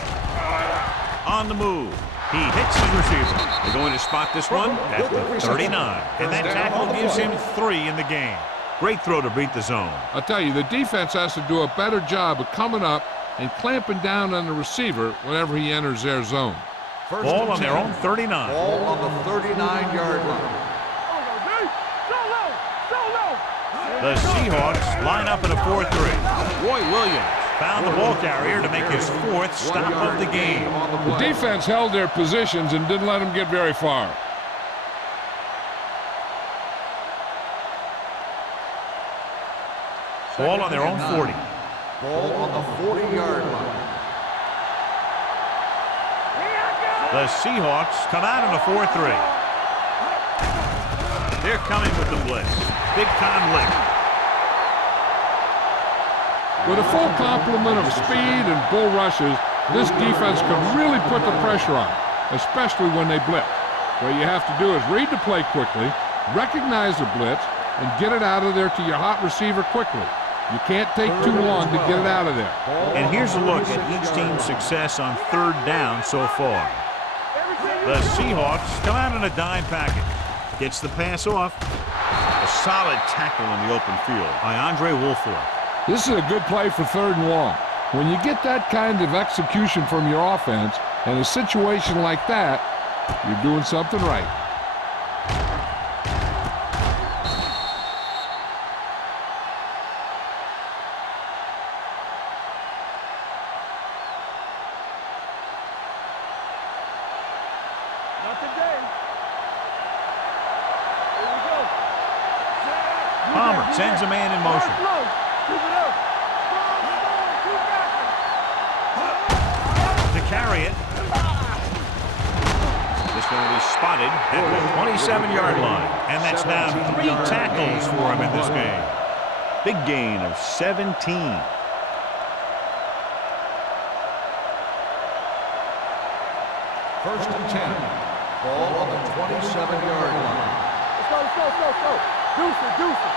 On the move. He hits his receiver. They're going to spot this one at the 39. And that tackle gives him 3 in the game. Great throw to beat the zone. I'll tell you, the defense has to do a better job of coming up and clamping down on the receiver whenever he enters their zone. First Ball and on their 10. own 39. Ball on the 39-yard line. The Seahawks line up in a 4-3. Roy Williams found the ball carrier to make his 4th stop of the game. The defense held their positions and didn't let them get very far. Ball on their own 40. Ball on the 40-yard line. The Seahawks come out in a 4-3. They're coming with the blitz. Big time lick. With a full complement of speed and bull rushes, this defense could really put the pressure on, especially when they blitz. What you have to do is read the play quickly, recognize the blitz, and get it out of there to your hot receiver quickly. You can't take too long to get it out of there. And here's a look at each team's success on 3rd down so far. The Seahawks come out in a dime package. Gets the pass off. A solid tackle in the open field by Andre Woolfolk. This is a good play for 3rd and long. When you get that kind of execution from your offense in a situation like that, you're doing something right. Not today. Here we go. Palmer sends a man in motion. Keep it up. Strong, To carry it. This going to be spotted at the 27-yard line. And that's now 3 tackles for him in this game. Big gain of 17. First and 10. Ball on the 27-yard line. Let's go. Deuce it.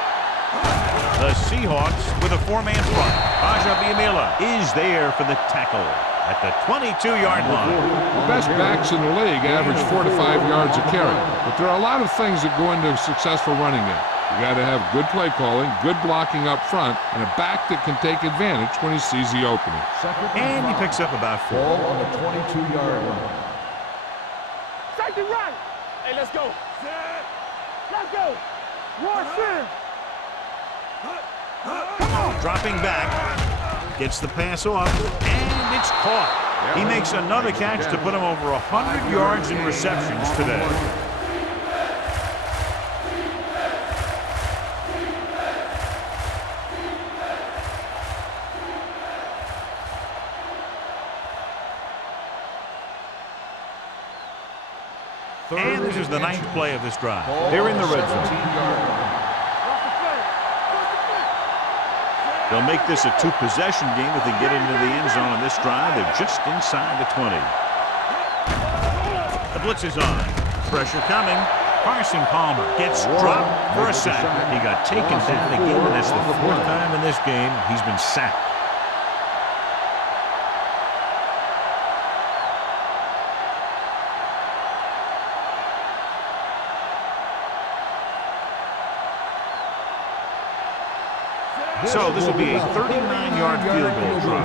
The Seahawks with a 4-man front. Aja Biamila is there for the tackle at the 22-yard line. The best backs in the league average 4 to 5 yards a carry. But there are a lot of things that go into a successful running game. You got to have good play calling, good blocking up front, and a back that can take advantage when he sees the opening. And he picks up about 4. Ball on the 22-yard line. Safety right. Hey, let's go. Let's go. Rush in. Dropping back. Gets the pass off, and it's caught. He makes another catch to put him over 100 yards in receptions today. And this is the 9th play of this drive. They're in the red zone. They'll make this a 2-possession game if they get into the end zone on this drive. They're just inside the 20. The blitz is on. Pressure coming. Carson Palmer gets dropped for a sack. He got taken down again, and that's the 4th time in this game he's been sacked. So this will be a 39-yard field goal try.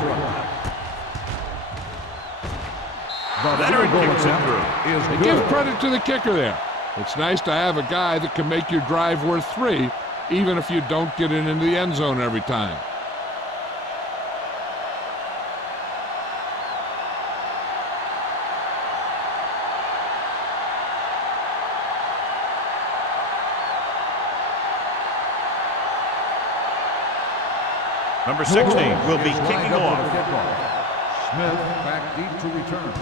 Veteran kicks it through. And give credit to the kicker there. It's nice to have a guy that can make your drive worth 3, even if you don't get it into the end zone every time. Number 16 will be kicking off. Smith back deep to return.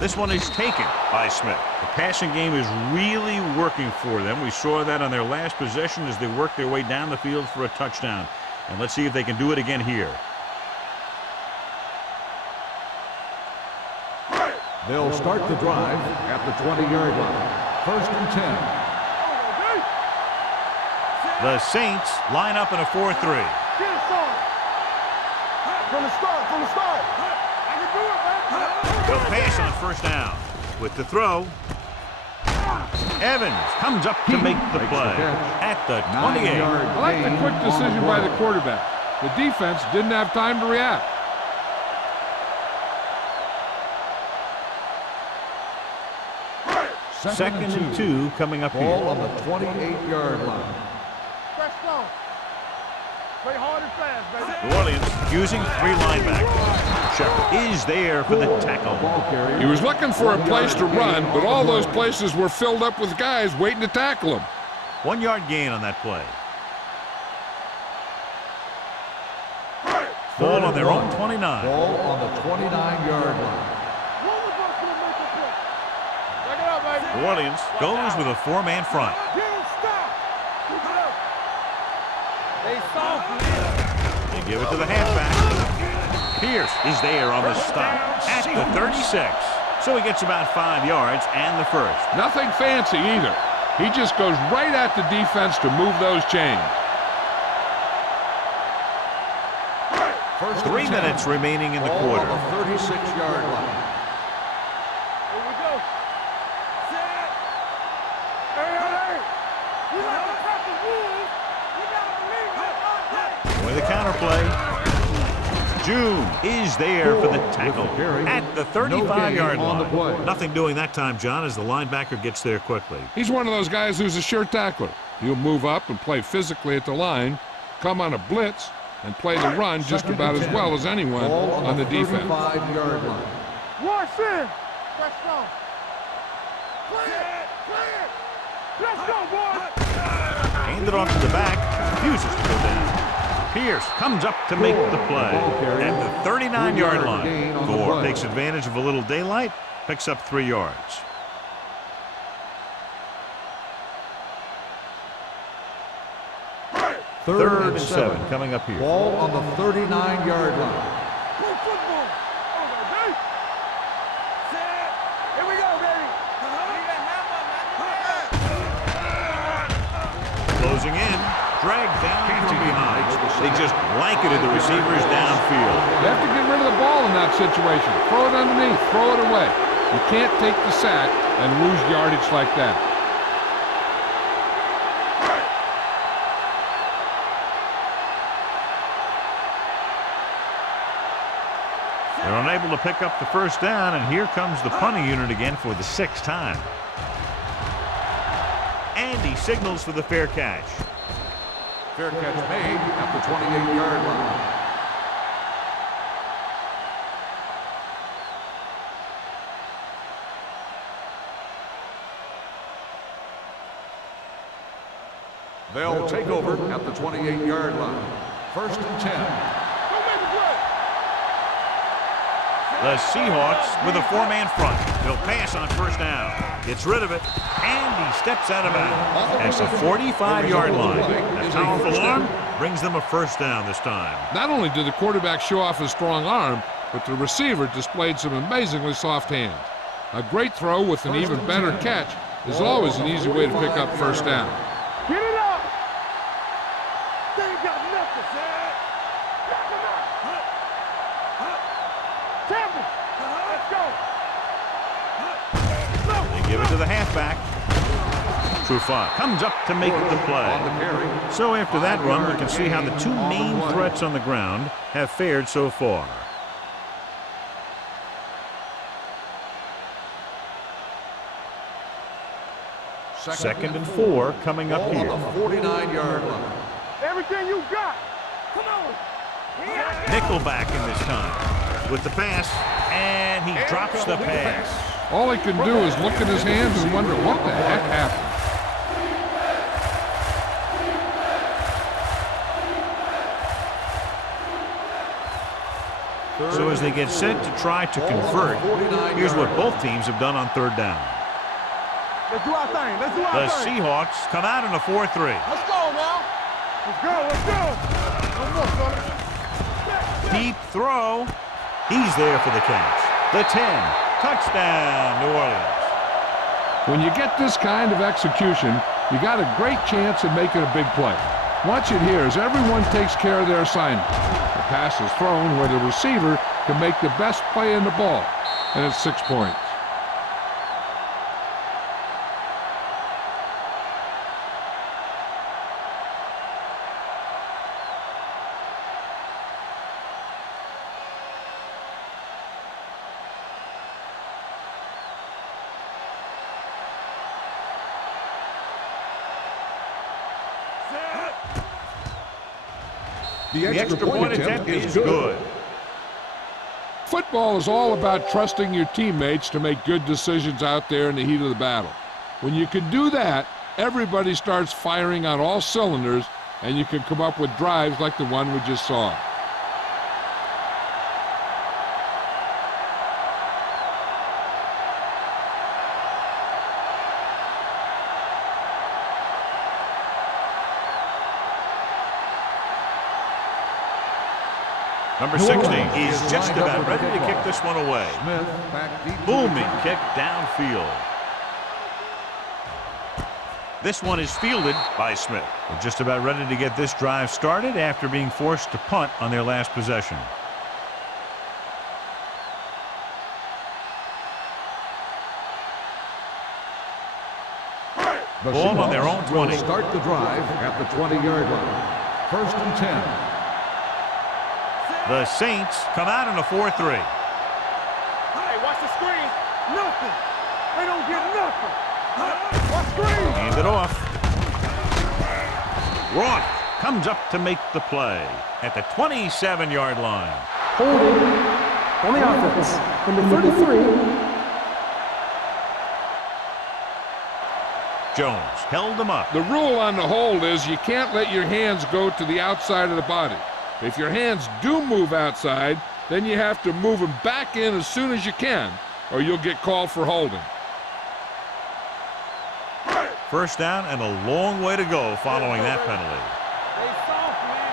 This one is taken by Smith. The passing game is really working for them. We saw that on their last possession as they worked their way down the field for a touchdown. And let's see if they can do it again here. They'll start the drive at the 20-yard line. 1st and 10. The Saints line up in a 4-3. From the start. I can do it, man. They'll pass on 1st down. With the throw, Evans comes up to make the play at the 28. I like the quick decision by the quarterback. The defense didn't have time to react. Second and 2 coming up here. Ball on the 28-yard line. Play hard and fast, baby. New Orleans using 3 linebackers. Shepard is there for the tackle. He was looking for a place to run, but all those places were filled up with guys waiting to tackle him. 1-yard gain on that play. Ball on their own 29. Ball on the 29-yard line. New Orleans goes with a 4-man front. They give it to the halfback. Pierce is there on the stop at the 36. So he gets about 5 yards and the first. Nothing fancy either. He just goes right at the defense to move those chains. 3 minutes remaining in the quarter. Ball on the 36-yard line. Here we go. Set. Hey. You got to cut the rules. You got to believe it. With a counter play. June is there for the tackle at the 35-yard line. Nothing doing that time, John, as the linebacker gets there quickly. He's one of those guys who's a sure tackler. He'll move up and play physically at the line, come on a blitz, and play the run just about as well as anyone on the defense. 35-yard line. Watch in. Press on. Play it. Let's go, boys. Handed off to the back. Refuses to go down. Pierce comes up to make the play at the 39-yard line. Gore takes advantage of a little daylight, picks up 3 yards. Third and 7 coming up here. Ball on the 39-yard line. Play football. Okay. Set. Here we go, baby. Closing in, dragged down from behind. They just blanketed the receivers downfield. You have to get rid of the ball in that situation. Throw it underneath, throw it away. You can't take the sack and lose yardage like that. They're unable to pick up the first down, and here comes the punting unit again for the 6th time. And he signals for the fair catch. Fair catch made at the 28-yard line. They'll take over at the 28-yard line. 1st and 10. The Seahawks with a 4-man front. He'll pass on 1st down. Gets rid of it, and he steps out of bounds. That's the 45-yard line. That powerful arm brings them a 1st down this time. Not only did the quarterback show off his strong arm, but the receiver displayed some amazingly soft hands. A great throw with an even better catch is always an easy way to pick up 1st down. Get it up! They ain't got nothing, man. Knock him out. Temple, let's go. They give it to the halfback. Trufant comes up to make the play. So after that run, we can see how the two main threats on the ground have fared so far. Second and 4 coming up here. On the 49-yard line. Everything you got. Come on. Nickelback in this time with the pass, and he drops the pass. All he can do is look at his hands and wonder what the heck happened. So as they get set to try to convert, here's what both teams have done on 3rd down. Let's do our thing. Let's do our The thing. Seahawks come out in a 4-3. Let's go now. Let's go. Let's go. One more, fellas. Deep throw. He's there for the catch. The 10. Touchdown, New Orleans. When you get this kind of execution, you got a great chance of making a big play. Watch it here as everyone takes care of their assignment. The pass is thrown where the receiver can make the best play in the ball, and it's 6 points. The extra point attempt is good. Football is all about trusting your teammates to make good decisions out there in the heat of the battle. When you can do that, everybody starts firing on all cylinders, and you can come up with drives like the one we just saw. Number 60 is just about ready to kick this one away. Smith back deep. Booming kick downfield. This one is fielded by Smith. They're just about ready to get this drive started after being forced to punt on their last possession. Ball on their own 20. Start the drive at the 20-yard line. 1st and 10. The Saints come out in a 4-3. Hey, watch the screen. Nothing. They don't get nothing. Watch screen. Hand it off. Roth comes up to make the play at the 27-yard line. Holding on the offense. Number 33. Jones held them up. The rule on the hold is you can't let your hands go to the outside of the body. If your hands do move outside, then you have to move them back in as soon as you can, or you'll get called for holding. 1st down and a long way to go following that penalty. They soft, man.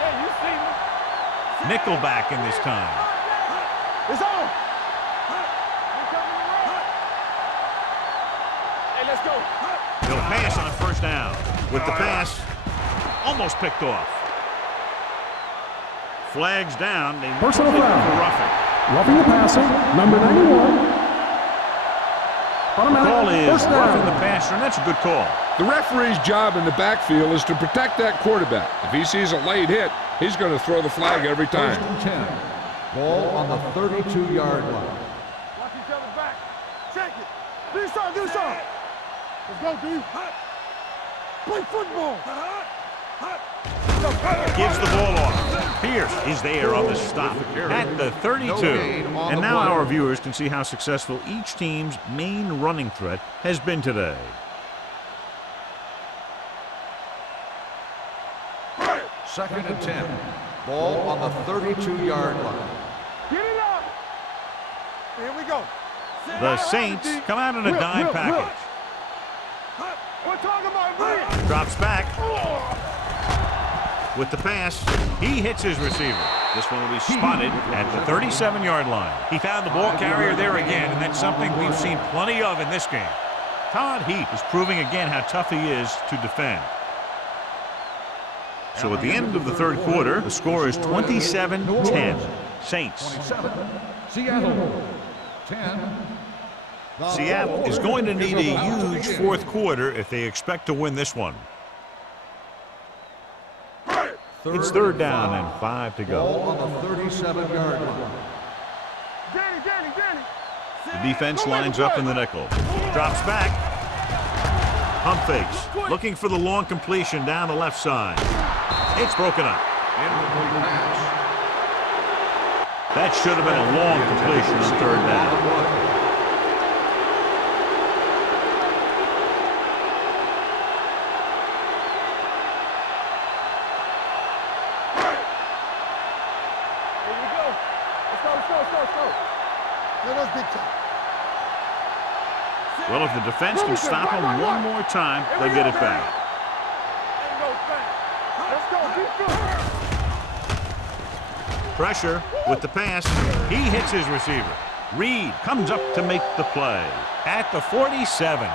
Yeah, you see me. Nickelback in this time. It's on. Hey, let's go. He'll pass on 1st down. With the pass, almost picked off. Flags down. They Personal for foul. roughing. Roughing the passer. Number 91. The call is First down. roughing the passer, and that's a good call. The referee's job in the backfield is to protect that quarterback. If he sees a late hit, he's going to throw the flag every 1st time. and 10. Ball on the 32-yard line. Watch each other back. Check it. Do something. Do something. Let's go, D. Play football. Gives the ball off. Pierce is there on the stop at the 32. And now our viewers can see how successful each team's main running threat has been today. Second and 10. Ball on the 32-yard line. Get it up. Here we go. The Saints come out in a dime package. We're talking about Williams. Drops back. With the pass, he hits his receiver. This one will be spotted at the 37-yard line. He found the ball carrier there again, and that's something we've seen plenty of in this game. Todd Heap is proving again how tough he is to defend. So at the end of the third quarter, the score is 27-10. Saints. 27. Seattle. 10. Seattle is going to need a huge fourth quarter if they expect to win this one. It's third down and 5 to Ball go. on the 37-yard line. Danny. The defense lines up in the nickel. Drops back. Pump fakes. Looking for the long completion down the left side. It's broken up. Incomplete pass. That should have been a long completion on third down. Well, if the defense can stop him one more time, they'll get it back. Pressure with the pass. He hits his receiver. Reed comes up to make the play at the 47.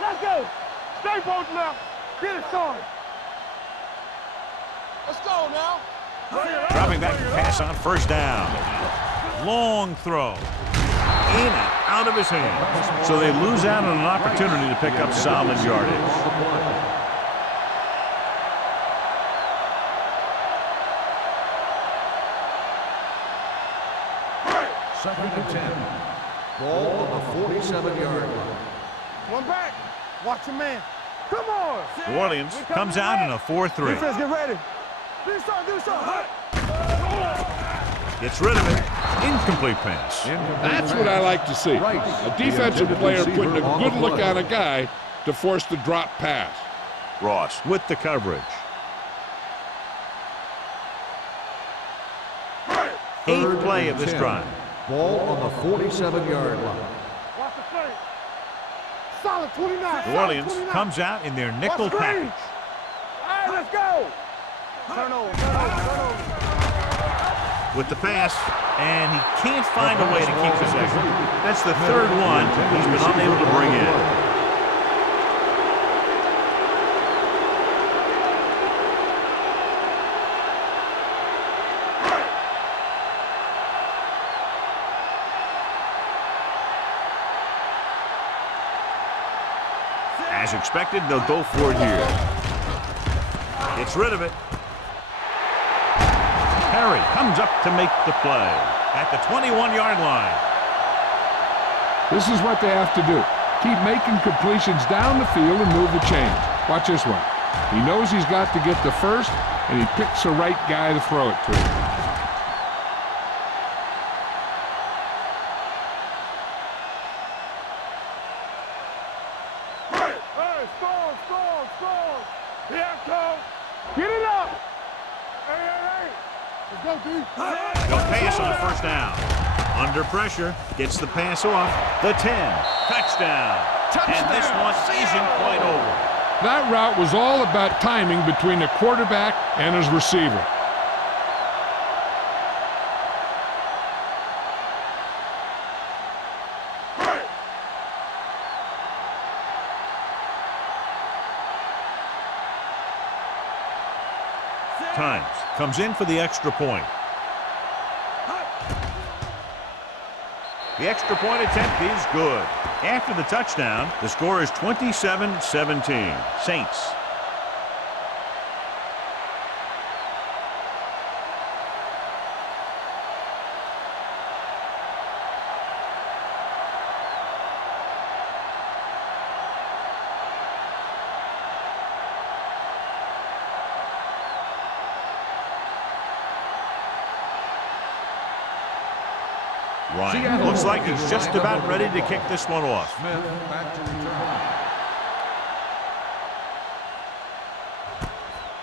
Let's go. Stay both now. Get it started. Let's go now. Dropping back to pass on first down. Long throw. In and out of his hands. So they lose out on an opportunity to pick up solid yardage. Second and 10. Ball on the 47-yard line. One back. Watch your man. Come on. New Orleans comes out in a 4-3. Defense, get ready. Do something. Gets rid of it. Incomplete pass. That's what I like to see. A defensive player putting a good look on a guy to force the drop pass. Ross with the coverage. Eighth play of this drive. Ball on the 47-yard line. Watch the play. Solid 29. New Orleans comes out in their nickel package. All right, let's go. Turn over. With the pass, and he can't find a way to keep possession. That's the third one he's been unable to bring in. As expected, they'll go for it here. Gets rid of it. Perry comes up to make the play at the 21-yard line. This is what they have to do. Keep making completions down the field and move the chains. Watch this one. He knows he's got to get the first, and he picks the right guy to throw it to. Hey, score. Here it comes. Get it up. Hey. Let's go, D. They'll pass on first down. Under pressure, gets the pass off. The 10. Touchdown. And this one isn't quite over. That route was all about timing between the quarterback and his receiver. Times comes in for the extra point. The extra point attempt is good. After the touchdown, the score is 27-17. Saints. Ryan looks like he's just about ready to kick this one off. Smith back to return.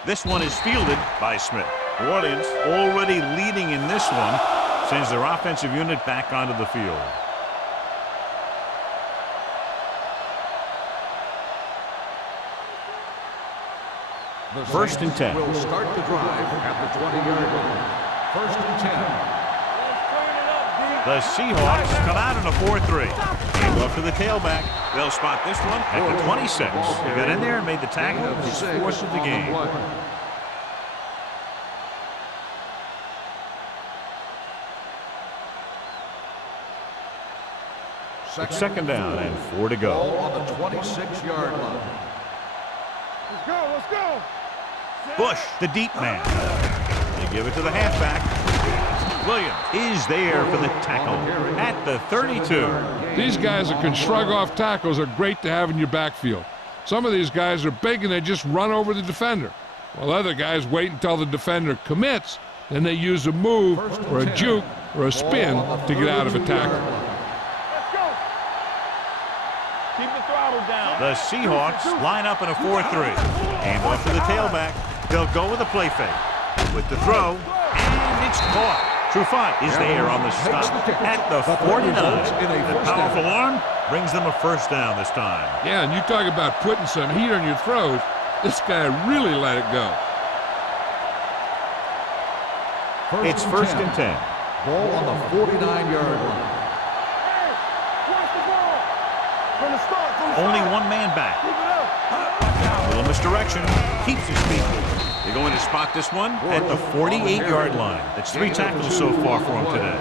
This one is fielded by Smith. New Orleans already leading in this one, sends their offensive unit back onto the field. The First and 10. Will start the drive at the 20-yard line. First and 10. The Seahawks come out in a 4-3. Hand off to the tailback. They'll spot this one at the 26. He got in there and made the tackle. His fourth of the game. Second down and 4 to go. Ball on the 26-yard line. Let's go, let's go. Bush, the deep man. They give it to the halfback. Williams is there for the tackle at the 32. These guys that can shrug off tackles are great to have in your backfield. Some of these guys are big and they just run over the defender, while other guys wait until the defender commits, then they use a move or a juke or a spin to get out of a tackle. Let's go. Keep the throttle down. The Seahawks line up in a 4-3. Hand off to the tailback. They'll go with a play fake. With the throw, and it's caught. Trufant is there on the stop at the 49. The powerful arm brings them a first down this time. Yeah, and you talk about putting some heat on your throws. This guy really let it go. It's first and 10. Ball on the 49-yard line. Hey, watch the ball. From the start, from the Only start. one man back. Keep it up. A little misdirection. Keeps his feet. They're going to spot this one at the 48-yard line. That's 3 tackles so far for him today.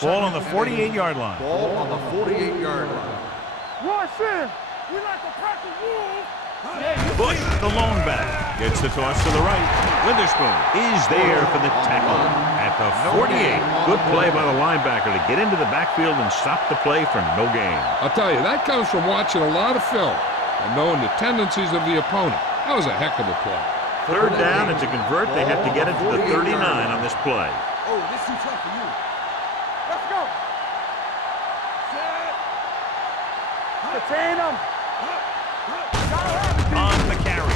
Ball on the 48-yard line. Ball on the 48-yard line. Rush in. We like to practice rules. Bush, the lone back, gets the toss to the right. Witherspoon is there for the tackle at the 48. Good play by the linebacker to get into the backfield and stop the play for no gain. I'll tell you, that comes from watching a lot of film and knowing the tendencies of the opponent. That was a heck of a play. Third down, and to convert, they have to get it to the 39 on this play. Oh, this too tough for you. Let's go. Set. Contain them. On the carry.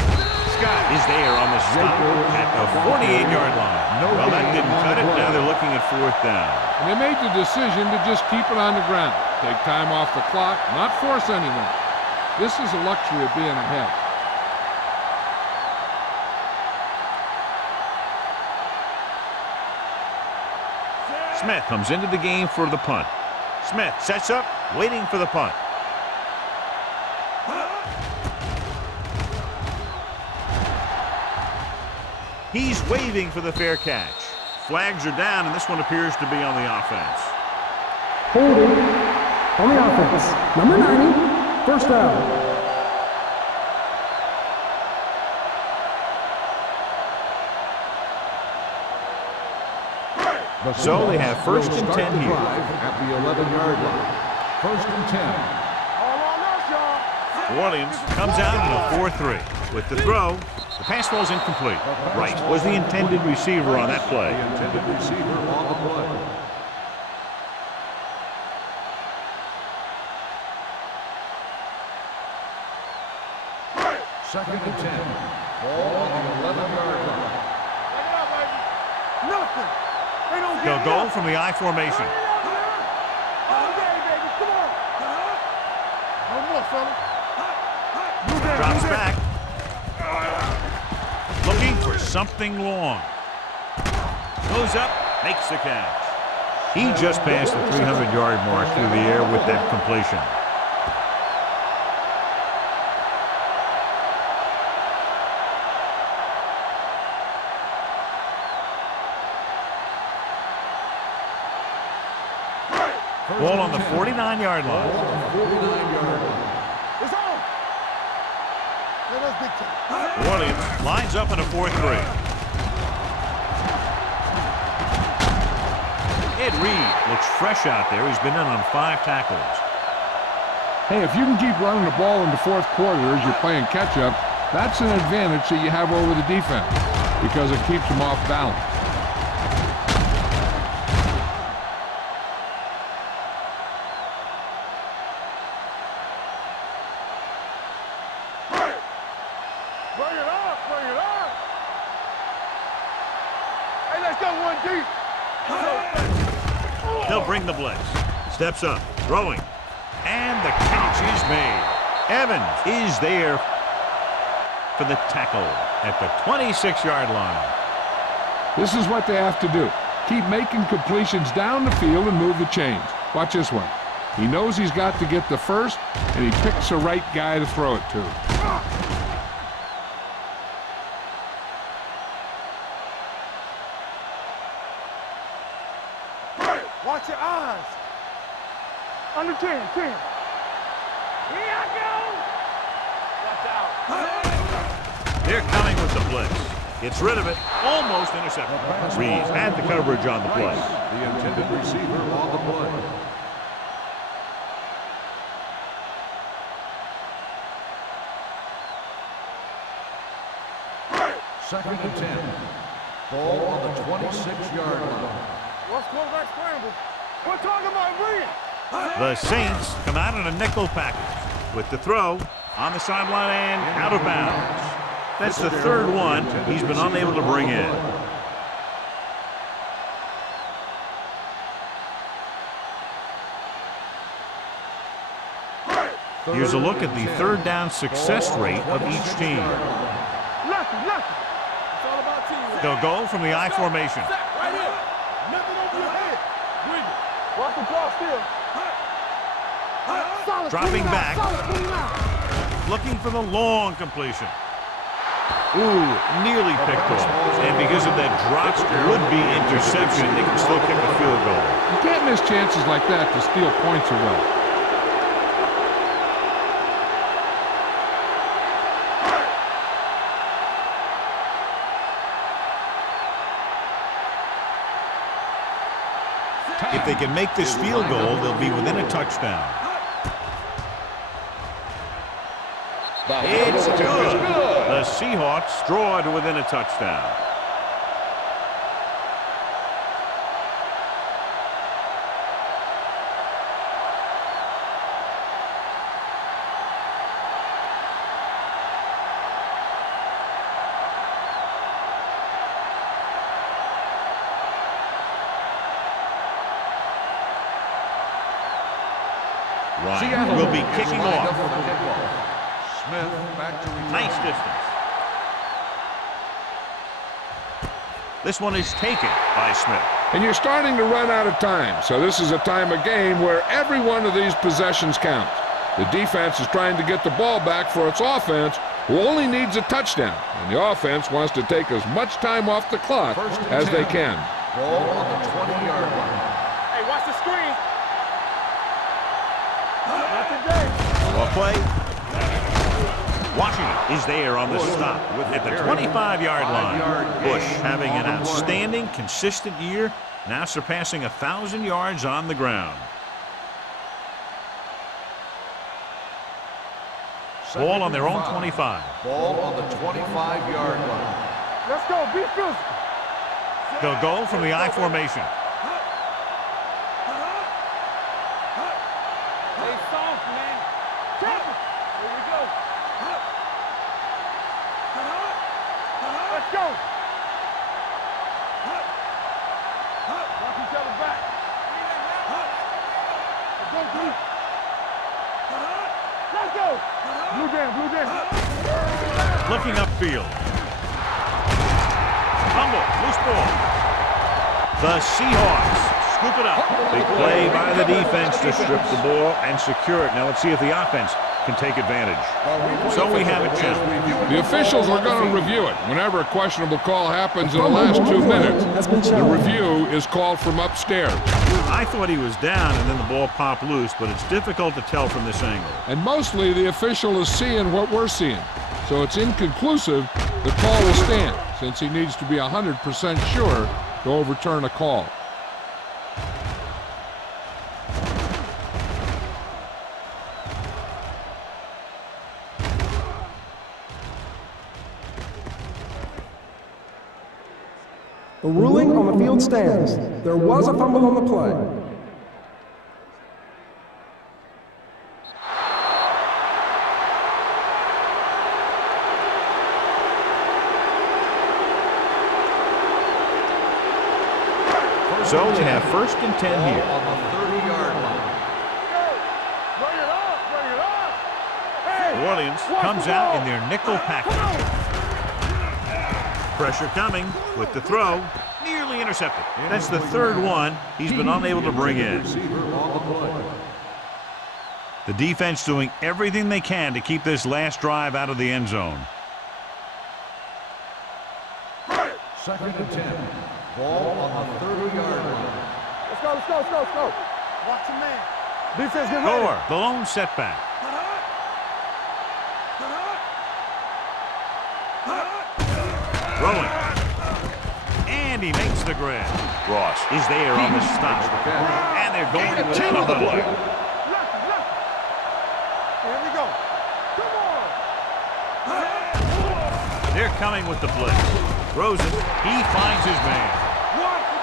Scott is there on the stop at the 48-yard line. Well, that didn't cut it. Now they're looking at fourth down. And they made the decision to just keep it on the ground. Take time off the clock, not force anything. This is a luxury of being ahead. Smith comes into the game for the punt. Smith sets up, waiting for the punt. He's waving for the fair catch. Flags are down, and this one appears to be on the offense. Holding on the offense. Number 90, first down. So they have first and 10 here. At the 11-yard line. First and 10. All on us, y'all. New Orleans comes out in a 4-3. With the throw, the pass ball is incomplete. Wright was the intended receiver on that play. The intended receiver on the play. Second and 10. Ball on the 11-yard line. Take it out, baby. Nothing. They don't They'll get go it. from the I formation. All day, baby. Come on. No more, fella. Move there, Drops move there. back. Looking for something long. Goes up, makes the catch. He just passed the 300-yard mark through the air with that completion. – 2 Ball on the 49-yard line. Ball on the 49-yard line. It's on. Yeah, that's big time. Williams lines up in a 4-3. Ed Reed looks fresh out there. He's been in on 5 tackles. Hey, if you can keep running the ball in the fourth quarter as you're playing catch-up, that's an advantage that you have over the defense because it keeps them off balance. Bring it up, bring it up. Hey, let's go one deep. They'll bring the blitz. Steps up, throwing. And the catch is made. Evans is there for the tackle at the 26-yard line. This is what they have to do. Keep making completions down the field and move the chains. Watch this one. He knows he's got to get the first, and he picks the right guy to throw it to. Watch your eyes. Under 10, 10. Here I go. Watch out. They're coming with the blitz. Gets rid of it. Almost intercepted. Reeves had the coverage on the play. The intended receiver on the play. Second and 10. Ball on the 26-yard line. What's quarterback scramble? We're talking about Reed. The Saints come out in a nickel package with the throw on the sideline and out of bounds. That's the third one he's been unable to bring in. Here's a look at the third down success rate of each team. Lucky. It's all about teamwork. They'll go from the I formation. Right here. Nothing over your head. Bring it. Watch the draw still. Solid, Dropping back. Looking for the long completion. Ooh, nearly picked off. And because of that drop would-be interception, they can still kick a field goal. You can't miss chances like that to steal points away. If they can make this field goal, they'll be within a touchdown. It's good. The Seahawks draw to within a touchdown. Ryan will be kicking off. Smith back to return. Nice distance. This one is taken by Smith. And you're starting to run out of time, so this is a time of game where every one of these possessions counts. The defense is trying to get the ball back for its offense, who only needs a touchdown, and the offense wants to take as much time off the clock as they can. Ball on the 20-yard line. Hey, watch the screen. Not today. Well play. Washington is there on the stop at the 25-yard line. Bush having an outstanding, consistent year, now surpassing 1,000 yards on the ground. Ball on their own 25. Ball on the 25-yard line. Let's go. Be physical. They'll go from the I formation. Hey, soft, man. Careful. Here we go. Let's go. Watch each other back. Let's go deep. Let's go. Blue jam. Looking upfield. Fumble, loose ball. The Seahawks scoop it up. Big play by the defense to strip the ball and secure it. Now let's see if the offense can take advantage. So we have a challenge. The officials are going to review it. Whenever a questionable call happens in the last 2 minutes, the review is called from upstairs. I thought he was down and then the ball popped loose, but it's difficult to tell from this angle. And mostly the official is seeing what we're seeing. So it's inconclusive. The call will stand since he needs to be 100% sure to overturn a call. The ruling on the field stands. There was a fumble on the play. So we have 1st and 10 here. On the 30-yard line. Bring it up, bring it up. Hey, New Orleans comes out in their nickel package. Pressure coming with the throw. Nearly intercepted. That's the 3rd one he's been unable to bring in. The defense doing everything they can to keep this last drive out of the end zone. 2nd and 10. Ball on the 30-yard line. let's go, let's go, let's go, let's go. Watch your man. Defense, get ready. Gore, the lone setback. Throwing. And he makes the grab. Ross is there on the stop. And they're going to the huddle. Lefty, lefty. Here we go. Come on. They're coming with the blitz. Throws it. He finds his man.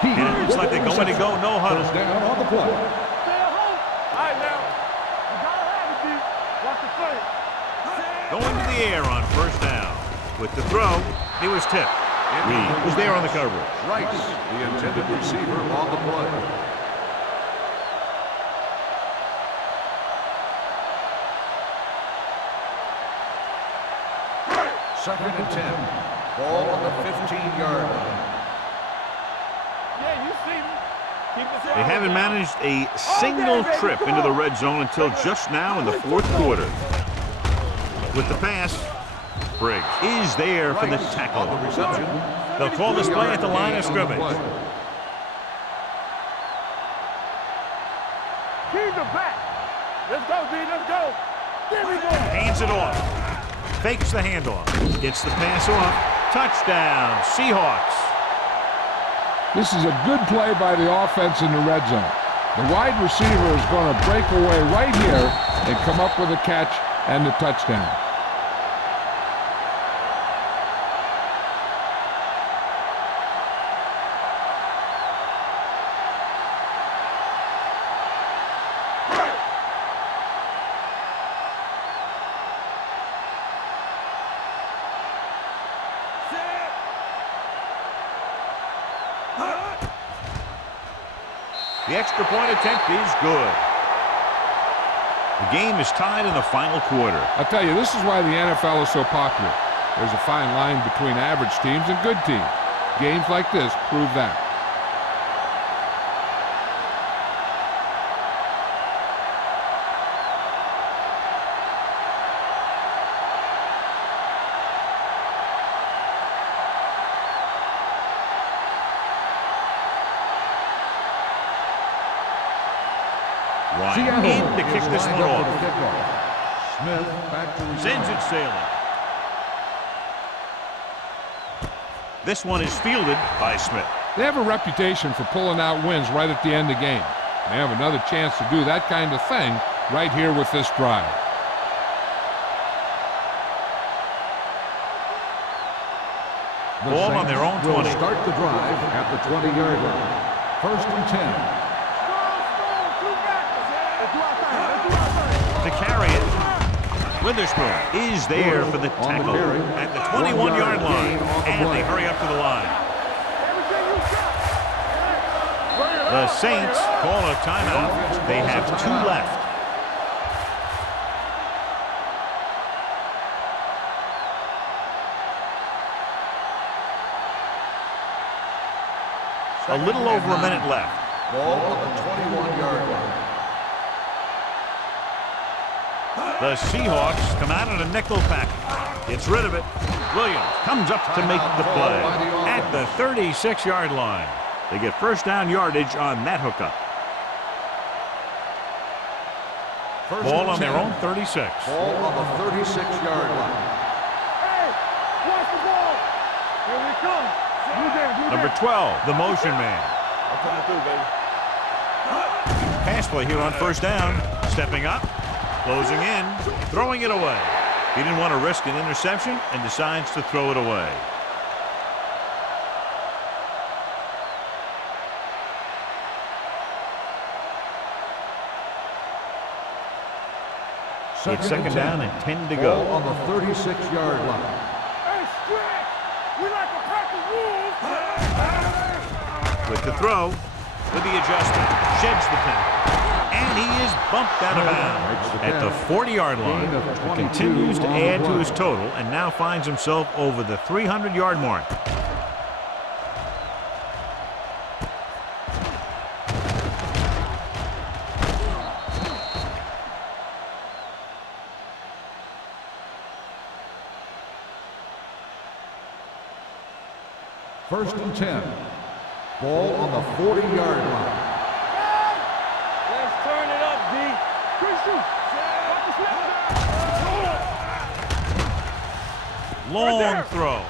And it looks like they're going to go no huddle. Down on the play. Stay at home. All right, now. You got to have it, D. Watch the play. Going to the air on 1st down. With the throw, he was tipped. Reed was there on the coverage. Rice, the intended receiver on the play. Second and 10. Ball on the 15-yard line. Yeah, you see me. Keep the They haven't managed a single trip into the red zone until just now in the 4th quarter. With the pass, Briggs is there for the tackle. On the reception. They'll call this play at the line of scrimmage. Keys are back. Let's go, D. Let's go. There we go. Hands it off. Fakes the handoff. Gets the pass off. Touchdown, Seahawks. This is a good play by the offense in the red zone. The wide receiver is going to break away right here and come up with a catch and the touchdown. The extra point attempt is good. The game is tied in the final quarter. I'll tell you, this is why the NFL is so popular. There's a fine line between average teams and good teams. Games like this prove that. Ryan in to kick this one off. Smith back to Sends it sailing. This one is fielded by Smith. They have a reputation for pulling out wins right at the end of the game. They have another chance to do that kind of thing right here with this drive. Ball on their own 20. Start the drive at the 20-yard line. 1st and 10. To carry it, Witherspoon is there for the tackle at the 21-yard line, and they hurry up to the line. The Saints call a timeout. They have 2 left. A little over a minute left. Ball on the 21-yard line. The Seahawks come out in a nickel pack. Gets rid of it. Williams comes up to make the play at the 36-yard line. They get first down yardage on that hookup. Ball on their own 36. Ball on the 36-yard line. Hey, watch the ball. Here we come. Number 12, the motion man. I'm coming through, baby. Pass play here on first down. Stepping up, closing in, throwing it away. He didn't want to risk an interception and decides to throw it away. It's second down and 10 to go. Ball on the 36-yard line. Hey, stretch. We like to pack the wolves. With the throw, with the adjustment, sheds the tackle. And he is bumped out of bounds at the 40-yard line. He continues to add to his total and now finds himself over the 300-yard mark. First and 10. Ball on the 40-yard line. Let's turn it up, D. Christian. Long throw.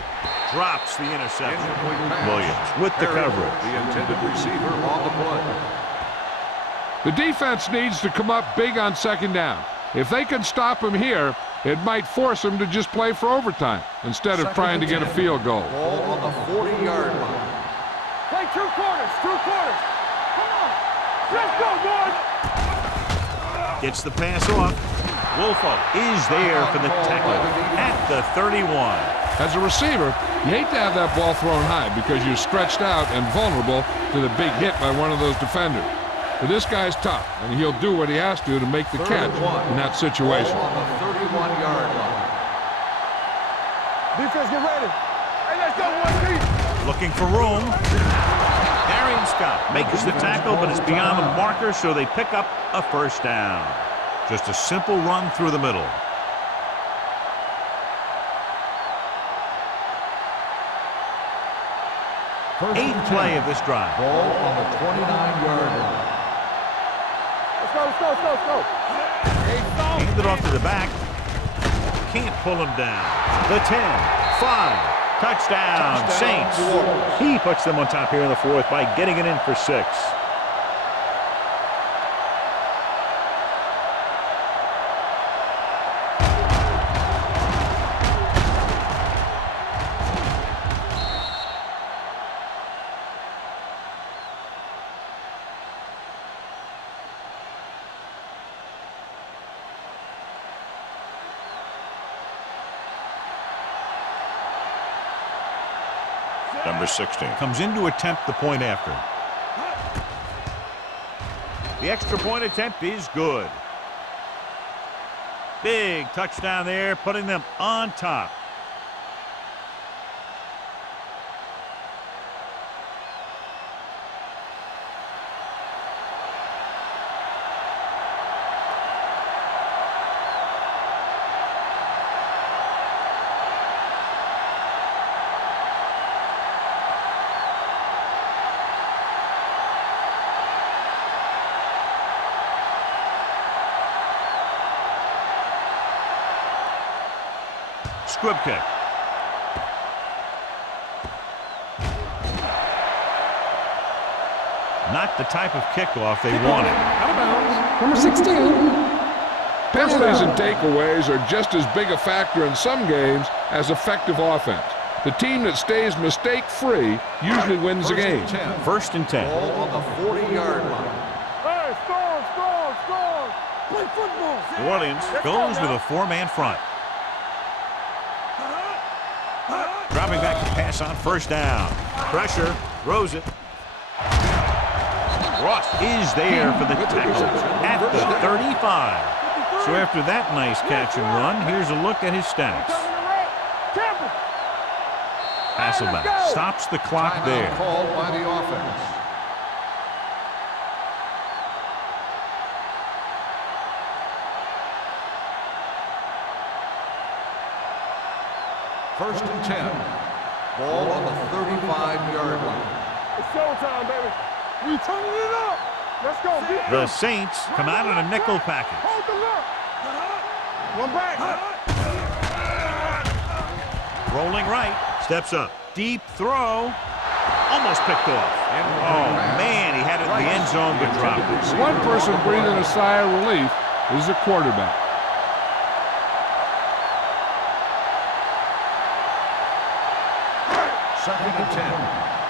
Drops the interception. Williams with the coverage. The intended receiver on the play. The defense needs to come up big on second down. If they can stop him here, it might force him to just play for overtime instead of trying to get a field goal. Ball on the 40-yard line. Play two quarters. Come on. Let's go, boys. Gets the pass off. Wolfo is there for the tackle at the 31. As a receiver, you hate to have that ball thrown high because you're stretched out and vulnerable to the big hit by one of those defenders. But this guy's tough, and he'll do what he has to make the catch in that situation. Ball on the 31-yard line. Defense, get ready. Hey, let's go, 1-3. Looking for room. Darian Scott makes the tackle, but it's beyond the marker, so they pick up a first down. Just a simple run through the middle. Eighth play of this drive. Ball on the 29-yard line. Let's go. Hand it off to the back. Can't pull him down. The 10, 5, touchdown, Saints. He puts them on top here in the fourth by getting it in for 6. Number 16 comes in to attempt the point after. The extra point attempt is good. Big touchdown there, putting them on top. Squib kick. Not the type of kickoff they wanted. Out of bounds. Number 16. Penalties and takeaways are just as big a factor in some games as effective offense. The team that stays mistake-free usually wins the game. First and 10. Ball on the 40-yard line. Hey, score. Play football. New Orleans goes with a 4-man front. Dropping back to pass on first down. Pressure, throws it. Ross is there for the tackle at the 35. So after that nice catch and run, here's a look at his stats. Hasselbeck stops the clock there. Timeout called by the offense. First and 10. Ball on the 35-yard line. It's showtime, baby. We turning it up. Let's go. The Saints come out in a nickel package. Hold the look. One back. Rolling right. Steps up. Deep throw. Almost picked off. Oh, man, he had it in the end zone but dropped it. The one person breathing a sigh of relief is the quarterback. Second and 10.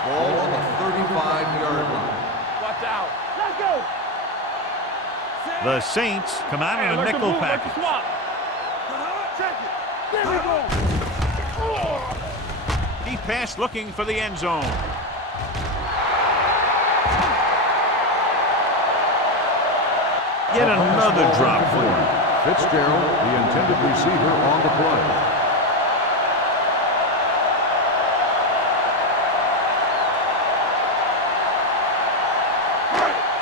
Ball on the 35-yard line. Watch out. Let's go. The Saints come out in a nickel package. Check it. There we go. Deep pass looking for the end zone. Yet another drop for him. Fitzgerald, the intended receiver, on the play.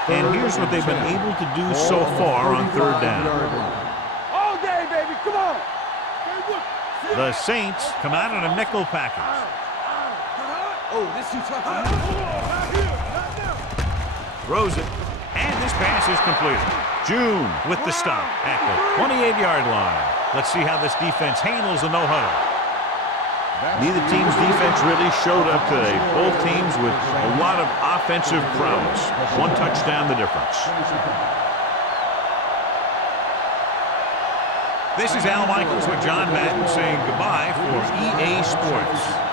And here's what they've been able to do so far on third down. All day, baby. Come on. The Saints come out in a nickel package. Oh, this is tough. Throws it. And this pass is completed. June with the stop at the 28-yard line. Let's see how this defense handles the no-huddle. Neither team's defense really showed up today. Both teams with a lot of offensive prowess. One touchdown the difference. This is Al Michaels with John Madden saying goodbye for EA Sports.